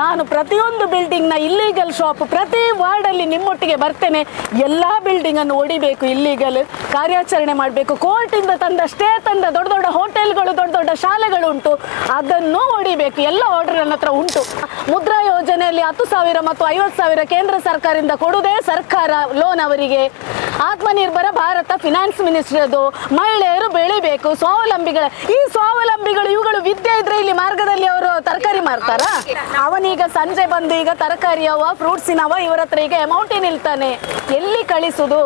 ನಾನು ಪ್ರತಿಯೊಂದು ಬಿಲ್ಡಿಂಗ್ನ illegal shop ಪ್ರತಿ ವಾರ್ಡಲ್ಲಿ ನಿಮ್ಮೊಟ್ಟಿಗೆ ಬರ್ತೇನೆ. ಎಲ್ಲ ಬಿಲ್ಡಿಂಗನ್ನು ಒಡಿಬೇಕು ಇಲ್ಲೀಗಲ್ ಕಾರ್ಯಾಚರಣೆ ಮಾಡಬೇಕು. ಕೋರ್ಟಿಂದ ತಂದ ಸ್ಟೇ ತಂದ ದೊಡ್ಡ ದೊಡ್ಡ ಹೋಟೆಲ್ಗಳು ದೊಡ್ಡ ದೊಡ್ಡ ಶಾಲೆಗಳು ಉಂಟು. ಅದನ್ನು ಒಡಿಬೇಕು. ಎಲ್ಲ ಆರ್ಡರ್ ನನ್ನ ಹತ್ರ ಉಂಟು. ಮುದ್ರಾ ಯೋಜನೆಯಲ್ಲಿ ಹತ್ತು ಸಾವಿರ ಮತ್ತು ಐವತ್ತು ಸಾವಿರ ಕೇಂದ್ರ ಸರ್ಕಾರದಿಂದ ಕೊಡುವುದೇ ಸರ್ಕಾರ ಲೋನ್ ಅವರಿಗೆ. ಆತ್ಮನಿರ್ಭರ ಭಾರತ ಫಿನಾನ್ಸ್ ಮಿನಿಸ್ಟ್ರದು ಮಹಿಳೆಯರು ಬೆಳಿಬೇಕು. ಸ್ವಾವಲಂಬಿಗಳ ಈ ಸ್ವಾವಲಂಬಿಗಳು ಇವುಗಳು ವಿದ್ಯೆ ಇದ್ರೆ ಇಲ್ಲಿ ಮಾರ್ಗದಲ್ಲಿ ಅವರು ತರಕಾರಿ ಮಾರ್ತಾರ? ಅವನೀಗ ಸಂಜೆ ಬಂದು ಈಗ ತರಕಾರಿಯವ ಫ್ರೂಟ್ಸಿನವ ಇವರ ಹತ್ರ ಈಗ ಅಮೌಂಟ್ ನಿಲ್ತಾನೆ ಎಲ್ಲಿ ಕಳಿಸುದು?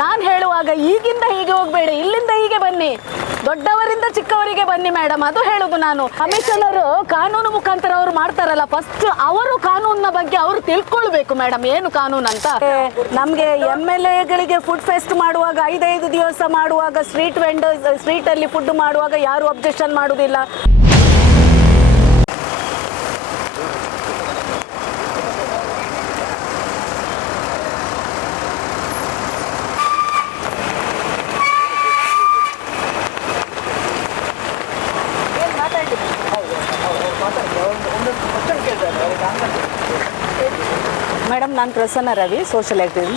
ನಾನು ಹೇಳುವಾಗ ಈಗಿಂದ ಹೀಗೆ ಹೋಗ್ಬೇಡಿ, ಇಲ್ಲಿಂದ ಹೀಗೆ ಬನ್ನಿ. ದೊಡ್ಡವರಿಂದ ಚಿಕ್ಕವರಿಗೆ ಬನ್ನಿ ಮೇಡಮ್ ಅದು ಹೇಳುದು ನಾನು. ಕಮಿಷನರ್ ಕಾನೂನು ಮುಖಾಂತರ ಅವರು ಮಾಡ್ತಾರಲ್ಲ ಫಸ್ಟ್ ಅವರು ಕಾನೂನಿನ ಬಗ್ಗೆ ಅವರು ತಿಳ್ಕೊಳ್ಬೇಕು ಮೇಡಮ್ ಏನು ಕಾನೂನು ಅಂತ. ನಮಗೆ ಎಂ ಎಲ್ ಎಗಳಿಗೆ ಫುಡ್ ಫೆಸ್ಟ್ ಮಾಡುವಾಗ, ಐದೈದು ದಿವಸ ಮಾಡುವಾಗ ಸ್ಟ್ರೀಟ್ ವೆಂಡರ್ ಸ್ಟ್ರೀಟ್ ಅಲ್ಲಿ ಫುಡ್ ಮಾಡುವಾಗ ಯಾರು ಅಬ್ಜೆಕ್ಷನ್ ಮಾಡುವುದಿಲ್ಲ ಮೇಡಮ್ ನಾನು ಪ್ರಸನ್ನ ರವಿ ಸೋಷಿಯಲ್ ಆಕ್ಟಿವ್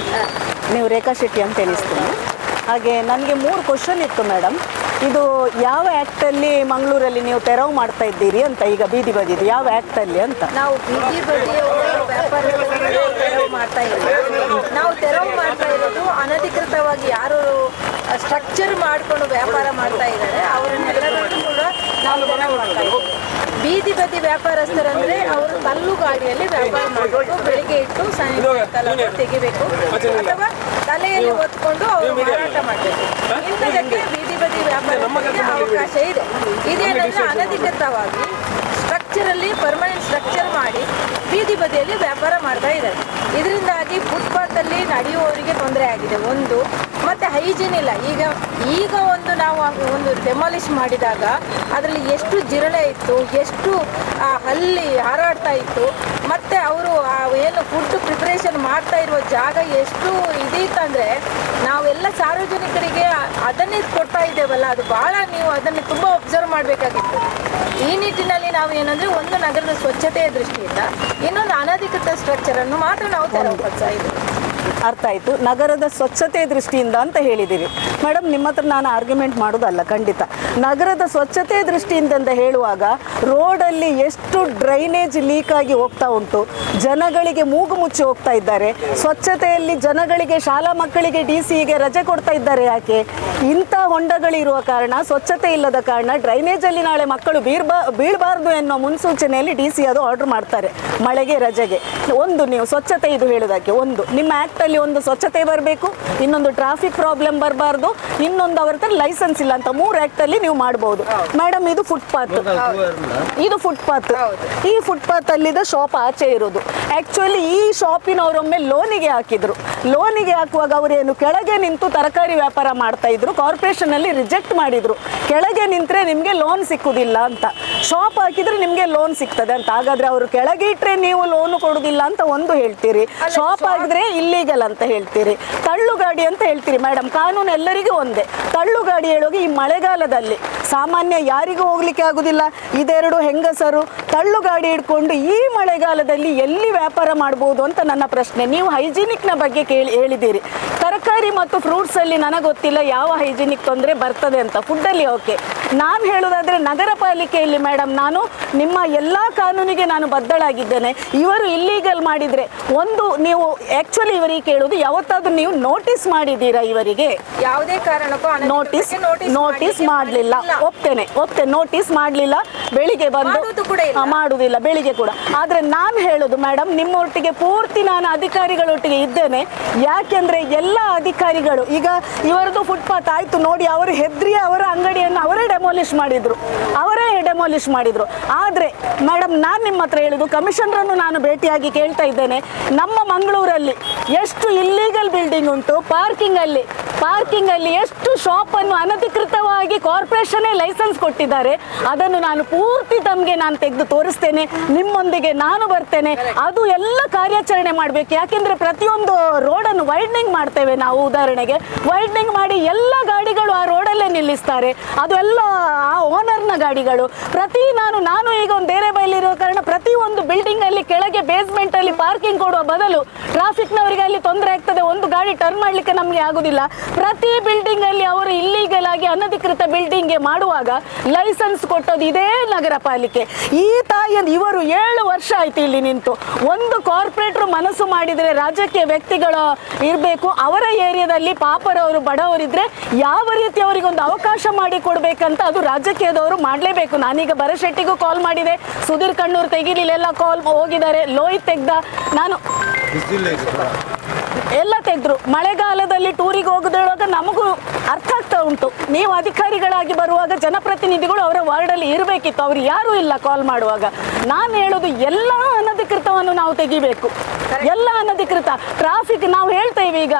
ನೀವು ರೇಖಾ ಶೆಟ್ಟಿ ಅಂತ ಎನಿಸ್ತೀನಿ ಹಾಗೆ ನನಗೆ ಮೂರು ಕ್ವಶನ್ ಇತ್ತು ಮೇಡಮ್ ಇದು ಯಾವ ಆ್ಯಕ್ಟಲ್ಲಿ ಮಂಗಳೂರಲ್ಲಿ ನೀವು ತೆರವು ಮಾಡ್ತಾ ಇದ್ದೀರಿ ಅಂತ ಈಗ ಬೀದಿ ಬದಿದು, ಯಾವ ಆ್ಯಕ್ಟಲ್ಲಿ ಅಂತ? ನಾವು ಬೀದಿ ಬದಿಯ ವ್ಯಾಪಾರ ಮಾಡ್ತಾ ಇರೋದು ನಾವು ತೆರವು ಮಾಡ್ತಾ ಇರೋದು ಅನಧಿಕೃತವಾಗಿ ಯಾರು ಸ್ಟ್ರಕ್ಚರ್ ಮಾಡಿಕೊಂಡು ವ್ಯಾಪಾರ ಮಾಡ್ತಾ ಇದ್ದಾರೆ, ಅವರನ್ನೆಲ್ಲರನ್ನೂ ಕೂಡ ನಾವು ತೆರವು ಮಾಡ್ತಾ ಇದ್ದೀವಿ. ಬೀದಿ ಬದಿ ವ್ಯಾಪಾರಸ್ಥರಂದ್ರೆ ಅವರು ಕಲ್ಲು ಗಾಡಿಯಲ್ಲಿ ವ್ಯಾಪಾರ ಮಾಡಬೇಕು ಬೆಳಿಗ್ಗೆ ಇಟ್ಟು ಸಾಯಂಕಾಲ ತೆಗಿಬೇಕು. ಅಥವಾ ತಲೆಯಲ್ಲಿ ಹೊತ್ಕೊಂಡು ಅವರು ಮಾರಾಟ ಮಾಡಬೇಕು. ಇಂಥದಕ್ಕೆ ಬೀದಿ ಬದಿ ವ್ಯಾಪಾರಕ್ಕೆ ಅವಕಾಶ ಇದೆ. ಇದೇನಂದ್ರೆ ಅನಧಿಕೃತವಾಗಿ ಸ್ಟ್ರಕ್ಚರಲ್ಲಿ ಪರ್ಮನೆಂಟ್ ಸ್ಟ್ರಕ್ಚರ್ ಮಾಡಿ ಬೀದಿ ಬದಿಯಲ್ಲಿ ವ್ಯಾಪಾರ ಮಾಡ್ತಾ ಇದ್ದಾರೆ. ಇದರಿಂದಾಗಿ ಫುಟ್ಪಾತಲ್ಲಿ ನಡೆಯುವವರಿಗೆ ತೊಂದರೆ ಆಗಿದೆ. ಒಂದು ಮತ್ತು ಹೈಜೀನ್ ಇಲ್ಲ. ಈಗ ಈಗ ಒಂದು ನಾವು ಒಂದು ಡೆಮಾಲಿಷ್ ಮಾಡಿದಾಗ ಅದರಲ್ಲಿ ಎಷ್ಟು ಜಿರಳೆ ಇತ್ತು ಎಷ್ಟು ಹಲ್ಲಿ ಹಾರಾಡ್ತಾ ಇತ್ತು ಮತ್ತೆ ಅವರು ಆ ಏನು ಫುಡ್ ಪ್ರಿಪ್ರೇಷನ್ ಮಾಡ್ತಾ ಇರುವ ಜಾಗ ಎಷ್ಟು ಇದಿತ್ತಂದರೆ ನಾವೆಲ್ಲ ಸಾರ್ವಜನಿಕರಿಗೆ ಅದನ್ನೇ ಕೊಡ್ತಾ ಇದ್ದೇವಲ್ಲ ಅದು ಭಾಳ ನೀವು ಅದನ್ನು ತುಂಬ ಒಬ್ಸರ್ವ್ ಮಾಡಬೇಕಾಗಿತ್ತು. ಈ ನಿಟ್ಟಿನಲ್ಲಿ ನಾವು ಏನಂದ್ರೆ ಒಂದು ನಗರದ ಸ್ವಚ್ಛತೆಯ ದೃಷ್ಟಿಯಿಂದ ಇನ್ನೊಂದು ಅನಧಿಕೃತ ಸ್ಟ್ರಕ್ಚರ್ ಅನ್ನು ಮಾತ್ರ ನಾವು ತೆರವುಗೊಳಿಸ್ತಾ ಇದ್ದೀವಿ. ಅರ್ಥ ಆಯಿತು. ನಗರದ ಸ್ವಚ್ಛತೆ ದೃಷ್ಟಿಯಿಂದ ಅಂತ ಹೇಳಿದ್ದೀವಿ ಮೇಡಮ್ ನಿಮ್ಮ ಹತ್ರ ನಾನು ಆರ್ಗ್ಯುಮೆಂಟ್ ಮಾಡೋದಲ್ಲ, ಖಂಡಿತ. ನಗರದ ಸ್ವಚ್ಛತೆ ದೃಷ್ಟಿಯಿಂದ ಅಂತ ಹೇಳುವಾಗ ರೋಡಲ್ಲಿ ಎಷ್ಟು ಡ್ರೈನೇಜ್ ಲೀಕ್ ಆಗಿ ಹೋಗ್ತಾ ಉಂಟು, ಜನಗಳಿಗೆ ಮೂಗು ಮುಚ್ಚಿ ಹೋಗ್ತಾ ಇದ್ದಾರೆ, ಸ್ವಚ್ಛತೆಯಲ್ಲಿ ಜನಗಳಿಗೆ, ಶಾಲಾ ಮಕ್ಕಳಿಗೆ ಡಿ ಸಿಗೆ ರಜೆ ಕೊಡ್ತಾ ಇದ್ದಾರೆ ಯಾಕೆ? ಇಂಥ ಹೊಂಡಗಳಿರುವ ಕಾರಣ, ಸ್ವಚ್ಛತೆ ಇಲ್ಲದ ಕಾರಣ ಡ್ರೈನೇಜಲ್ಲಿ ನಾಳೆ ಮಕ್ಕಳು ಬೀರ್ಬಾ, ಬೀಳಬಾರ್ದು ಎನ್ನುವ ಮುನ್ಸೂಚನೆಯಲ್ಲಿ ಡಿ ಸಿ ಅದು ಆರ್ಡರ್ ಮಾಡ್ತಾರೆ, ಮಳೆಗೆ, ರಜೆಗೆ. ಒಂದು ನೀವು ಸ್ವಚ್ಛತೆ ಇದು ಹೇಳೋದಕ್ಕೆ ಒಂದು. ನಿಮ್ಮ ಆ್ಯಕ್ಟಲ್ಲಿ ಒಂದು ಸ್ವಚ್ಛತೆ ಬರಬೇಕು ಇನ್ನೊಂದು ಟ್ರಾಫಿಕ್ ಪ್ರಾಬ್ಲಮ್ ಬರಬಾರ್ದು ಇನ್ನೊಂದು ಅವ್ರ ಹತ್ರ ಲೈಸೆನ್ಸ್ ಇಲ್ಲ ಅಂತ ಮೂರು ಅಲ್ಲಿ ನೀವು ಮಾಡ್ಬೋದು. ಮೇಡಮ್ ಇದು ಫುಟ್ಪಾತ್ ಇದು ಫುಟ್ಪಾತ್ ಈ ಫುಟ್ಪಾತ್ ಅಲ್ಲಿದ್ದ ಶಾಪ್ ಆಚೆ ಇರೋದು. ಆಕ್ಚುಲಿ ಈ ಶಾಪಿನ ಅವರೊಮ್ಮೆ ಲೋನಿಗೆ ಹಾಕಿದ್ರು. ಲೋನಿಗೆ ಹಾಕುವಾಗ ಅವರೇನು ಕೆಳಗೆ ನಿಂತು ತರಕಾರಿ ವ್ಯಾಪಾರ ಮಾಡ್ತಾ ಇದ್ರು ಕಾರ್ಪೊರೇಷನ್ ಅಲ್ಲಿ ರಿಜೆಕ್ಟ್ ಮಾಡಿದ್ರು. ಕೆಳಗೆ ನಿಂತ್ರೆ ನಿಮಗೆ ಲೋನ್ ಸಿಕ್ಕುದಿಲ್ಲ ಅಂತ. ಶಾಪ್ ಹಾಕಿದ್ರೆ ನಿಮಗೆ ಲೋನ್ ಸಿಗ್ತದೆ ಅಂತ. ಹಾಗಾದ್ರೆ ಅವರು ಕೆಳಗೆ ಇಟ್ರೆ ನೀವು ಲೋನ್ ಕೊಡುದಿಲ್ಲ ಅಂತ ಒಂದು ಹೇಳ್ತೀರಿ. ಶಾಪ್ ಆಗಿದ್ರೆ ಇಲ್ಲಿಗಲ್ ಅಂತ ಹೇಳ್ತೀರಿ. ತಳ್ಳುಗಾಡಿ ಅಂತ ಹೇಳ್ತೀರಿ. ಮೇಡಮ್, ಕಾನೂನು ಎಲ್ಲರಿಗೂ ಒಂದೇ. ತಳ್ಳುಗಾಡಿ ಹೇಳುವಾಗ ಈ ಮಳೆಗಾಲದಲ್ಲಿ ಸಾಮಾನ್ಯ ಯಾರಿಗೂ ಹೋಗ್ಲಿಕ್ಕೆ ಆಗುದಿಲ್ಲ. ಇದೆರಡು ಹೆಂಗಸರು ತಳ್ಳುಗಾಡಿ ಹಿಡ್ಕೊಂಡು ಈ ಮಳೆಗಾಲದಲ್ಲಿ ಎಲ್ಲಿ ವ್ಯಾಪಾರ ಮಾಡ್ಬೋದು ಅಂತ ನನ್ನ ಪ್ರಶ್ನೆ. ನೀವು ಹೈಜಿನಿಕ್ನ ಬಗ್ಗೆ ಕೇಳಿ, ಹೇಳಿದ್ದೀರಿ. ತರಕಾರಿ ಮತ್ತು ಫ್ರೂಟ್ಸ್ ಅಲ್ಲಿ ನನಗೆ ಗೊತ್ತಿಲ್ಲ ಯಾವ ಹೈಜಿನಿಕ್ ತೊಂದರೆ ಬರ್ತದೆ ಅಂತ. ಫುಡ್ ಅಲ್ಲಿ ಓಕೆ. ನಾನು ಹೇಳುದಾದ್ರೆ ನಗರ ಪಾಲಿಕೆಯಲ್ಲಿ ಮೇಡಮ್, ನಾನು ನಿಮ್ಮ ಎಲ್ಲಾ ಕಾನೂನಿಗೆ ನಾನು ಬದ್ದಳಾಗಿದ್ದೇನೆ ಇವರು ಇಲ್ಲೀಗಲ್ ಮಾಡಿದ್ರೆ ಒಂದು ನೀವು ಆಕ್ಚುಲಿ ಇವರಿಗೆ ಕೇಳೋದು ಯಾವತ್ತಾದ್ರೂ ನೀವು ನೋಟಿಸ್ ಮಾಡಿದ್ದೀರಾ ಇವರಿಗೆ? ಯಾವುದೇ ಕಾರಣಕ್ಕೂ ನೋಟಿಸ್ ನೋಟಿಸ್ ಮಾಡಲಿಲ್ಲ. ಒಪ್ತೇನೆ ಒಪ್ತೇನೆ. ನೋಟಿಸ್ ಮಾಡಲಿಲ್ಲ ಬೆಳಿಗ್ಗೆ ಬಂದು ಮಾಡುವುದಿಲ್ಲ ಬೆಳಿಗ್ಗೆ ಕೂಡ. ಆದ್ರೆ ನಾನು ಹೇಳೋದು ಮೇಡಮ್ ನಿಮ್ಮೊಟ್ಟಿಗೆ ಪೂರ್ತಿ ನಾನು ಅಧಿಕಾರಿಗಳೊಟ್ಟಿಗೆ ಇದ್ದೇನೆ. ಯಾಕೆಂದ್ರೆ ಎಲ್ಲ ಅಧಿಕಾರಿಗಳು ಈಗ ಇವರದು ಫುಟ್ಪಾತ್ ಆಯ್ತು ನೋಡಿ ಅವರು ಹೆದ್ರಿ ಅವರ ಅಂಗಡಿಯನ್ನು ಅವರೇ ಡೆಮಾಲಿಷ್ ಮಾಡಿದ್ರು. ಅವರೇ ಡೆಮಾಲಿಷ್ ಮಾಡಿದ್ರು. ಆದ್ರೆ ಮೇಡಮ್ ನಾನು ನಿಮ್ಮ ಹತ್ರ ಹೇಳುದು ಕಮಿಷನರನ್ನು ನಾನು ಭೇಟಿಯಾಗಿ ಕೇಳ್ತಾ ಇದ್ದೇನೆ. ನಮ್ಮ ಮಂಗಳೂರಲ್ಲಿ ಎಷ್ಟು ಇಲ್ಲೀಗಲ್ ಬಿಲ್ಡಿಂಗ್ ಉಂಟು? ಪಾರ್ಕಿಂಗ್ ಅಲ್ಲಿ. ಪಾರ್ಕಿಂಗ್ ಅಲ್ಲಿ ಎಷ್ಟು ಶಾಪ್ ಅನ್ನು ಅನಧಿಕೃತವಾಗಿ ಕಾರ್ಪೊರೇಷನ್ ಲೈಸೆನ್ಸ್ ಕೊಟ್ಟಿದ್ದಾರೆ. ಅದನ್ನು ನಾನು ಪೂರ್ತಿ ತಮಗೆ ನಾನು ತೆಗೆದು ತೋರಿಸ್ತೇನೆ. ನಿಮ್ಮೊಂದಿಗೆ ನಾನು ಬರ್ತೇನೆ. ಅದು ಎಲ್ಲ ಕಾರ್ಯಾಚರಣೆ ಮಾಡಬೇಕು. ಯಾಕೆಂದ್ರೆ ಪ್ರತಿಯೊಂದು ರೋಡನ್ನು ವೈಡ್ನಿಂಗ್ ಮಾಡ್ತೇವೆ ನಾವು ಉದಾಹರಣೆಗೆ. ವೈಡ್ನಿಂಗ್ ಮಾಡಿ ಎಲ್ಲ ಗಾಡಿಗಳು ಆ ರೋಡಲ್ಲೇ ನಿಲ್ಲಿಸ್ತಾರೆ. ಅದು ಎಲ್ಲ ಆ ಓನರ್ನ ಗಾಡಿಗಳು. ಪ್ರತಿ ನಾನು ನಾನು ಈಗ ಒಂದು ಬೇರೆ ಬೈಲಿರೋ ಕಾರಣ ಪ್ರತಿ ಒಂದು ಬಿಲ್ಡಿಂಗ್ ಅಲ್ಲಿ ಕೆಳಗೆ ಬೇಸ್ಮೆಂಟ್ ಅಲ್ಲಿ ಪಾರ್ಕಿಂಗ್ ಕೊಡುವ ಬದಲು ಟ್ರಾಫಿಕ್ನವರಿಗೆ ಅಲ್ಲಿ ತೊಂದರೆ ಆಗ್ತದೆ, ಒಂದು ಗಾಡಿ ಟರ್ನ್ ಮಾಡ್ಲಿಕ್ಕೆ ನಮಗೆ ಆಗುದಿಲ್ಲ. ಪ್ರತಿ ಬಿಲ್ಡಿಂಗ್ ಅಲ್ಲಿ ಅವರು ಇಲ್ಲಿಗಲ್ ಆಗಿ ಅನಧಿಕೃತ ಬಿಲ್ಡಿಂಗ್ಗೆ ಮಾಡುವಾಗ ಲೈಸೆನ್ಸ್ ಕೊಟ್ಟದ್ದು ಇದೇ ನಗರ ಪಾಲಿಕೆ. ಈ ತಾಯಿಯಂದು ಇವರು ಏಳು ವರ್ಷ ಆಯ್ತು ಇಲ್ಲಿ ನಿಂತು. ಒಂದು ಕಾರ್ಪೊರೇಟ್ರು ಮನಸ್ಸು ಮಾಡಿದರೆ ರಾಜಕೀಯ ವ್ಯಕ್ತಿಗಳು ಇರಬೇಕು, ಅವರ ಏರಿಯಾದಲ್ಲಿ ಪಾಪರವರು, ಬಡವರಿದ್ರೆ ಯಾವ ರೀತಿ ಅವರಿಗೆ ಒಂದು ಅವಕಾಶ ಮಾಡಿ ಕೊಡ್ಬೇಕಂತ ಅದು ರಾಜಕೀಯದವರು ಮಾಡಲೇಬೇಕು. ನಾನೀಗ ಬರಶೆಟ್ಟಿಗೂ ಕಾಲ್ ಮಾಡಿದೆ. ಸುಧೀರ್ ಕಣ್ಣೂರು ತೆಗಿಲಿಲ್ಲ ಕಾಲ್ ಹೋಗಿದ್ದಾರೆ. ಲೋಹಿತ್ ತೆಗ್ದ. ನಾನು ಎಲ್ಲ ತೆಗೆದ್ರು ಮಳೆಗಾಲದಲ್ಲಿ ಟೂರಿಗೆ ಹೋಗದೇಳುವಾಗ ನಮಗೂ ಅರ್ಥ ಆಗ್ತಾ ಉಂಟು. ನೀವು ಅಧಿಕಾರಿಗಳಾಗಿ ಬರುವಾಗ ಜನಪ್ರತಿನಿಧಿಗಳು ಅವರ ವಾರ್ಡಲ್ಲಿ ಇರಬೇಕಿತ್ತು. ಅವ್ರು ಯಾರೂ ಇಲ್ಲ ಕಾಲ್ ಮಾಡುವಾಗ. ನಾನು ಹೇಳೋದು ಎಲ್ಲ ಅನಧಿಕೃತವನ್ನು ನಾವು ತೆಗಿಬೇಕು. ಎಲ್ಲ ಅನಧಿಕೃತ. ಟ್ರಾಫಿಕ್ ನಾವು ಹೇಳ್ತೇವೆ ಈಗ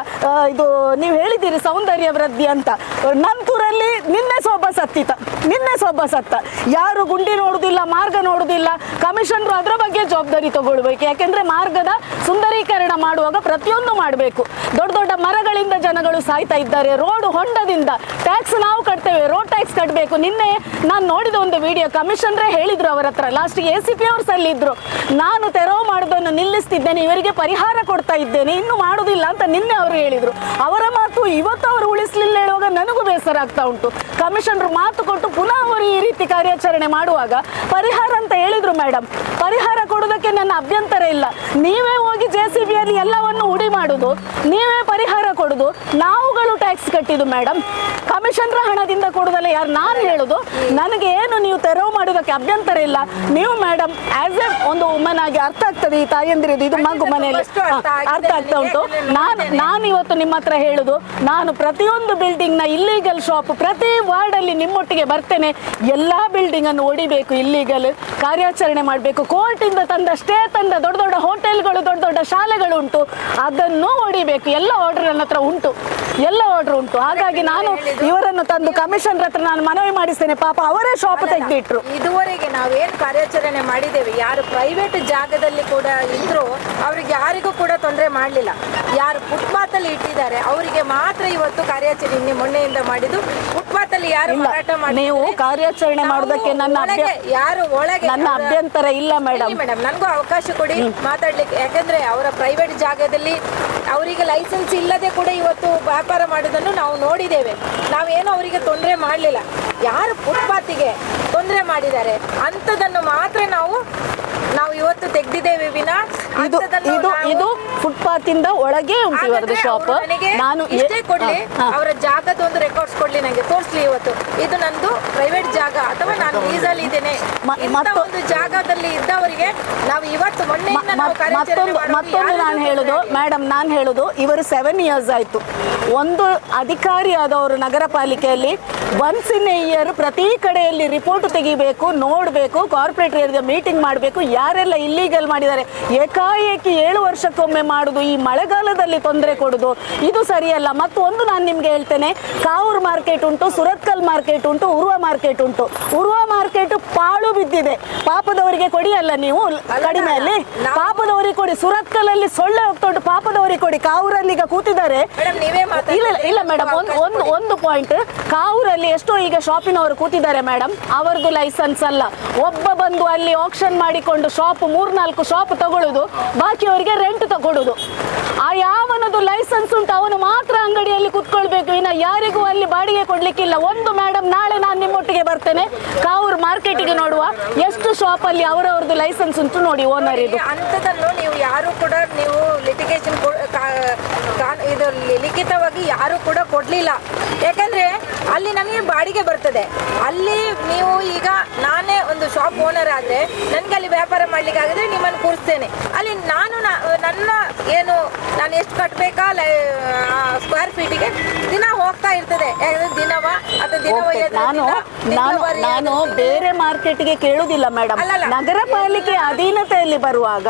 ಇದು ನೀವು ಹೇಳಿದ್ದೀರಿ ಸೌಂದರ್ಯ ವೃದ್ಧಿ ಅಂತ. ನಂತೂರಲ್ಲಿ ನಿನ್ನೆ ಸೊಬ್ಬ ಸತ್ತಿತ. ನಿನ್ನೆ ಸೊಬ್ಬ ಸತ್ತ. ಯಾರು ಗುಂಡಿ ನೋಡುದಿಲ್ಲ ಮಾರ್ಗ ನೋಡುದಿಲ್ಲ ಕಮಿಷನ್ರು ಅದರ ಬಗ್ಗೆ ಜವಾಬ್ದಾರಿ ತಗೊಳ್ಬೇಕು. ಯಾಕೆಂದ್ರೆ ಮಾರ್ಗದ ಸುಂದರೀಕರಣ ಮಾಡುವಾಗ ಪ್ರತಿಯೊಂದು ಮಾಡಬೇಕು. ದೊಡ್ಡ ದೊಡ್ಡ ಮರಗಳಿಂದ ಜನಗಳು ಸಾಯ್ತಾ ಇದ್ದಾರೆ. ರೋಡ್ ಹೊಂಡದಿಂದ ಟ್ಯಾಕ್ಸ್ ನಾವು ಕಟ್ತೇವೆ. ರೋಡ್ ಟ್ಯಾಕ್ಸ್ ಕಟ್ಟಬೇಕು ನಿನ್ನೆ ನಾನು ನೋಡಿದ ಒಂದು ವಿಡಿಯೋ ಕಮಿಷನರೇ ಹೇಳಿದ್ರು ಅವರ ಹತ್ರ. ಲಾಸ್ಟ್ಗೆ ಎ ಸಿ ಪಿ ಸಲ್ಲಿದ್ರು. ನಾನು ತೆರವು ಮಾಡೋದನ್ನು ನಿಲ್ಲಿಸ್ತಿದ್ದೇನೆ, ಇವರಿಗೆ ಪರಿಹಾರ ಕೊಡ್ತಾ ಇದ್ದೇನೆ, ಇನ್ನು ಮಾಡುದಿಲ್ಲ ಅಂತ ನಿನ್ನೆ ಅವರು ಹೇಳಿದ್ರು. ಅವರ ಮಾತು ಇವತ್ತು ಅವರು ಉಳಿಸ್ಲಿಲ್ಲ ಹೇಳುವಾಗ ನನಗೂ ಬೇಸರ ಆಗ್ತಾ ಉಂಟು. ಕಮಿಷನರು ಮಾತು ಕೊಟ್ಟು ಪುನಃ ಅವರು ಈ ರೀತಿ ಕಾರ್ಯಾಚರಣೆ ಮಾಡುವಾಗ ಪರಿಹಾರ ಅಂತ ಹೇಳಿದ್ರು ಮೇಡಮ್ ಪರಿಹಾರ ಕೊಡೋದಕ್ಕೆ ನನ್ನ ಅಭ್ಯಂತರ ಇಲ್ಲ. ನೀವೇ ಹೋಗಿ ಜೆ ಸಿ ಬಿಯಲ್ಲಿ ಎಲ್ಲವನ್ನು ಮಾಡುದು ನೀವೇ ಕೊಡುದು ನಾವುಗಳು ಟ್ಯಾಕ್ಸ್ ಕಟ್ಟಿದ್ದು ಮೇಡಮ್ ರ ಹಣದಿಂದ ಕೊಡುದಲ್ಲ ಯಾರು ನಾನು ಹೇಳುದು? ನನಗೆ ಏನು ನೀವು ತೆರವು ಮಾಡೋದಕ್ಕೆ ಅಭ್ಯಂತರ ಇಲ್ಲ. ನೀವು ಮೇಡಮ್ ಆಸ್ ಎ ಒಂದು ವುಮನ್ ಆಗಿ ಅರ್ಥ ಆಗ್ತದೆ ಈ ತಾಯಿಯಂದಿರೋದು ಇದು ಮಗು ಮನೆಯಲ್ಲಿ. ಅರ್ಥ ಆಗ್ತಾ ಉಂಟು. ನಾನು ನಾನು ಇವತ್ತು ನಿಮ್ಮ ಹತ್ರ ಹೇಳುದು ನಾನು ಪ್ರತಿಯೊಂದು ಬಿಲ್ಡಿಂಗ್ನ ಇಲ್ಲಿಗಲ್ ಶಾಪ್ ಪ್ರತಿ ವಾರ್ಡ್ ಅಲ್ಲಿ ನಿಮ್ಮೊಟ್ಟಿಗೆ ಬರ್ತೇನೆ. ಎಲ್ಲಾ ಬಿಲ್ಡಿಂಗ್ ಅನ್ನು ಒಡಿಬೇಕು ಇಲ್ಲೀಗಲ್ ಕಾರ್ಯಾಚರಣೆ ಮಾಡಬೇಕು. ಕೋರ್ಟ್ ಇಂದ ತಂದ ಸ್ಟೇ ತಂದ ದೊಡ್ಡ ದೊಡ್ಡ ಹೋಟೆಲ್ಗಳು ದೊಡ್ಡ ದೊಡ್ಡ ಶಾಲೆಗಳು ಉಂಟು. ಅದನ್ನು ಹೊಡಿಬೇಕು ಎಲ್ಲ ಆರ್ಡರ್ ನನ್ನ ಹತ್ರ ಉಂಟು. ಎಲ್ಲ ಆರ್ಡರ್ ಉಂಟು. ಹಾಗಾಗಿ ನಾನು ಇವರನ್ನು ತಂದು ಕಮಿಷನ್ ಹತ್ರ ನಾನು ಮನವಿ ಮಾಡಿಸ್ತೇನೆ. ಪಾಪ ಅವರೇ ಶಾಪ್ ತೆಗೆದಿಟ್ರು. ಇದುವರೆಗೆ ನಾವೇನು ಕಾರ್ಯಾಚರಣೆ ಮಾಡಿದ್ದೇವೆ ಯಾರು ಪ್ರೈವೇಟ್ ಜಾಗದಲ್ಲಿ ಕೂಡ ಇದ್ರು ಅವ್ರಿಗೆ ಯಾರಿಗೂ ಕೂಡ ತೊಂದರೆ ಮಾಡಲಿಲ್ಲ. ಯಾರು ಫುಟ್ಪಾತ್ ಅಲ್ಲಿ ಇಟ್ಟಿದ್ದಾರೆ ಅವರಿಗೆ ಮಾತ್ರ ಇವತ್ತು ಕಾರ್ಯಾಚರಣೆ ಮೊನ್ನೆಯಿಂದ ಮಾಡಿದ್ದು. ಫುಟ್ಪಾತ್ ಅಲ್ಲಿ ಯಾರು ಮಾರಾಟ ಮಾಡಿ ನೀವು ಕಾರ್ಯಾಚರಣೆ ಮಾಡೋದಕ್ಕೆ ನನ್ನ ಯಾರು ಒಳಗೆ ನನ್ನ ಅಭ್ಯಂತರ ಇಲ್ಲ ಮೇಡಮ್ ಮೇಡಮ್ ನನಗೂ ಅವಕಾಶ ಕೊಡಿ ಮಾತಾಡ್ಲಿಕ್ಕೆ. ಯಾಕಂದ್ರೆ ಅವರ ಪ್ರೈವೇಟ್ ಜಾಗದಲ್ಲಿ ಅವರಿಗೆ ಲೈಸೆನ್ಸ್ ಇಲ್ಲದೆ ಕೂಡ ಇವತ್ತು ವ್ಯಾಪಾರ ಮಾಡೋದನ್ನು ನಾವು ನೋಡಿದ್ದೇವೆ. ನಾವೇನು ಅವರಿಗೆ ತೊಂದರೆ ಮಾಡಲಿಲ್ಲ. ಯಾರು ಫುಟ್ಪಾತಿಗೆ ತೊಂದರೆ ಮಾಡಿದ್ದಾರೆ? ಅಂಥದ್ದನ್ನು ಮಾತ್ರ ನಾವು ನಾವು ಇವತ್ತು ತೆಗ್ದಿದ್ದೇವೆ ವಿನ. ಇದು ಇದು ಇದು ಫುಟ್ಪಾತ್ ಇಂದ ಒಳಗೆ ಉಂಟು ಇವರದ್ದು ಶಾಪ್ ನಾನು ಇಷ್ಟೇ ಕೊಡ್ಲಿ. ಅವರ ಜಾಗದ ಒಂದು ರೆಕಾರ್ಡ್ಸ್ ಕೊಡ್ಲಿ ನಂಗೆ ತೋರಿಸ್ಲಿ ಇವತ್ತು. ಇದು ನಂದು ಪ್ರೈವೇಟ್ ಜಾಗ ಅಥವಾ ನಾನು ಲೀಸಲ್ಲಿ ಇದ್ದೇನೆ. ಒಂದು ಜಾಗದಲ್ಲಿ ಇದ್ದವರಿಗೆ ನಾವು ಇವತ್ತು ಮೊನ್ನೆಯಿಂದ ನಾವು ಮತ್ತೊಂದು ಮತ್ತೊಂದು ನಾನು ಹೇಳುದು ಮೇಡಮ್ ನಾನು ಹೇಳುದು ಇವರು ಸೆವೆನ್ ಇಯರ್ಸ್ ಆಯ್ತು. ಒಂದು ಅಧಿಕಾರಿ ಆದವರು ನಗರ ಪಾಲಿಕೆಯಲ್ಲಿ ಒನ್ಸ್ ಇನ್ ಎ ಇಯರ್ ಪ್ರತಿ ಕಡೆಯಲ್ಲಿ ರಿಪೋರ್ಟ್ ತೆಗಿಬೇಕು ನೋಡಬೇಕು ಕಾರ್ಪೊರೇಟ್ ಏರಿಯಾ ಮೀಟಿಂಗ್ ಮಾಡಬೇಕು ಯಾರೆಲ್ಲ ಇಲ್ಲಿಗಲ್ ಮಾಡಿದ್ದಾರೆ? ಏಕಾಏಕಿ ಏಳು ವರ್ಷಕ್ಕೊಮ್ಮೆ ಮಾಡುದು ಈ ಮಳೆಗಾಲದಲ್ಲಿ ತೊಂದರೆ ಕೊಡುದು? ಇದು ಸರಿಯಲ್ಲ. ಮತ್ತು ಒಂದು ನಾನು ನಿಮ್ಗೆ ಹೇಳ್ತೇನೆ. ಕಾವೂರ್ ಮಾರ್ಕೆಟ್ ಉಂಟು ಸುರತ್ಕಲ್ ಮಾರ್ಕೆಟ್ ಉಂಟು ಉರ್ವ ಮಾರ್ಕೆಟ್ ಉಂಟು. ಉರ್ವ ಮಾರ್ಕೆಟ್ ಪಾಳು ಬಿದ್ದಿದೆ. ಪಾಪದವರಿಗೆ ಕೊಡಿ ಅಲ್ಲ ನೀವು? ಕಡಿಮೆ ಅಲ್ಲಿ. ನಾವು- ಪಾಪದವರಿಗೆ ಕೊಡಿ. ಸುರತ್ಕಲಲ್ಲಿ ಸೊಳ್ಳೆ ಹೋಗ್ತಾ ಉಂಟು ಪಾಪದವರಿಗೆ ಕೊಡಿ. ಕಾವೂರಲ್ಲಿ ಈಗ ಕೂತಿದ್ದಾರೆ. ಇಲ್ಲ ಇಲ್ಲ ಮೇಡಮ್. ಒಂದು ಒಂದು ಒಂದು ಪಾಯಿಂಟ್ ಕಾವೂರಲ್ಲಿ ಎಷ್ಟೋ ಈಗ ಶಾಪಿನವರು ಕೂತಿದ್ದಾರೆ ಮೇಡಮ್. ಅವರದ್ದು ಲೈಸೆನ್ಸ್ ಅಲ್ಲ. ಒಬ್ಬ ಬಂದು ಅಲ್ಲಿ ಆಕ್ಷನ್ ಮಾಡಿಕೊಂಡು ಶಾಪ್ ಮೂರ್ನಾಲ್ಕು ಶಾಪ್ ತಗೊಳ್ಳೋದು ಬಾಕಿಯವರಿಗೆ ರೆಂಟ್ ತಗೊಳ್ಳೋದು ಆ ಯಾವನದು ಲೈಸೆನ್ಸ್ ಉಂಟು, ಅವನು ಮಾತ್ರ ಅಂಗಡಿಯಲ್ಲಿ ಕುತ್ಕೊಳ್ಬೇಕು. ಇನ್ನು ಯಾರಿಗೂ ಅಲ್ಲಿ ಬಾಡಿಗೆ ಕೊಡ್ಲಿಕ್ಕಿಲ್ಲ. ಒಂದು ಮೇಡಮ್ ನಾಳೆ ನಾನು ನಿಮ್ಮೊಟ್ಟಿಗೆ ಬರ್ತೇನೆ. ಕಾವೂರು ಮಾರ್ಕೆಟಿಗೆ ನೋಡುವ. ಎಷ್ಟು ಶಾಪ್ ಅಲ್ಲಿ ಅವರವ್ರದ್ದು ಲೈಸೆನ್ಸ್ ಉಂಟು ನೋಡಿ ಓನರ್ ಇದು. ಅಂತದನ್ನು ನೀವು ಯಾರು ಕೂಡ ನೀವು ಲಿಟಿಗೇಷನ್ ಇದು ಲಿಖಿತವಾಗಿ ಯಾರು ಕೂಡ ಕೊಡಲಿಲ್ಲ. ಯಾಕಂದ್ರೆ ಅಲ್ಲಿ ನನಗೆ ಬಾಡಿಗೆ ಬರ್ತದೆ. ಅಲ್ಲಿ ನೀವು ಈಗ ನಾನೇ ಒಂದು ಶಾಪ್ ಓನರ್ ಆದರೆ ನನಗೆ ಅಲ್ಲಿ ವ್ಯಾಪಾರ ಮಾಡ್ಲಿಕ್ಕೆ ಆಗಿದ್ರೆ ನಿಮ್ಮನ್ನು ಕೂರಿಸ್ತೇನೆ. ಅಲ್ಲಿ ನಾನು ನನ್ನ ಏನು, ನಾನು ಎಷ್ಟು ಕಟ್ಟಬೇಕಾ ಸ್ಕ್ವೇರ್ ಫೀಟಿಗೆ ದಿನ ಹೋಗ್ತಾ ಇರ್ತದೆ. ಯಾಕಂದ್ರೆ ದಿನವ ಅಥವಾ ದಿನವ ನಾನು ನಾನು ನಾನು ಬೇರೆ ಮಾರ್ಕೆಟ್ಗೆ ಕೇಳುದಿಲ್ಲ ಮೇಡಮ್. ನಗರ ಪಾಲಿಕೆ ಅಧೀನತೆಯಲ್ಲಿ ಬರುವಾಗ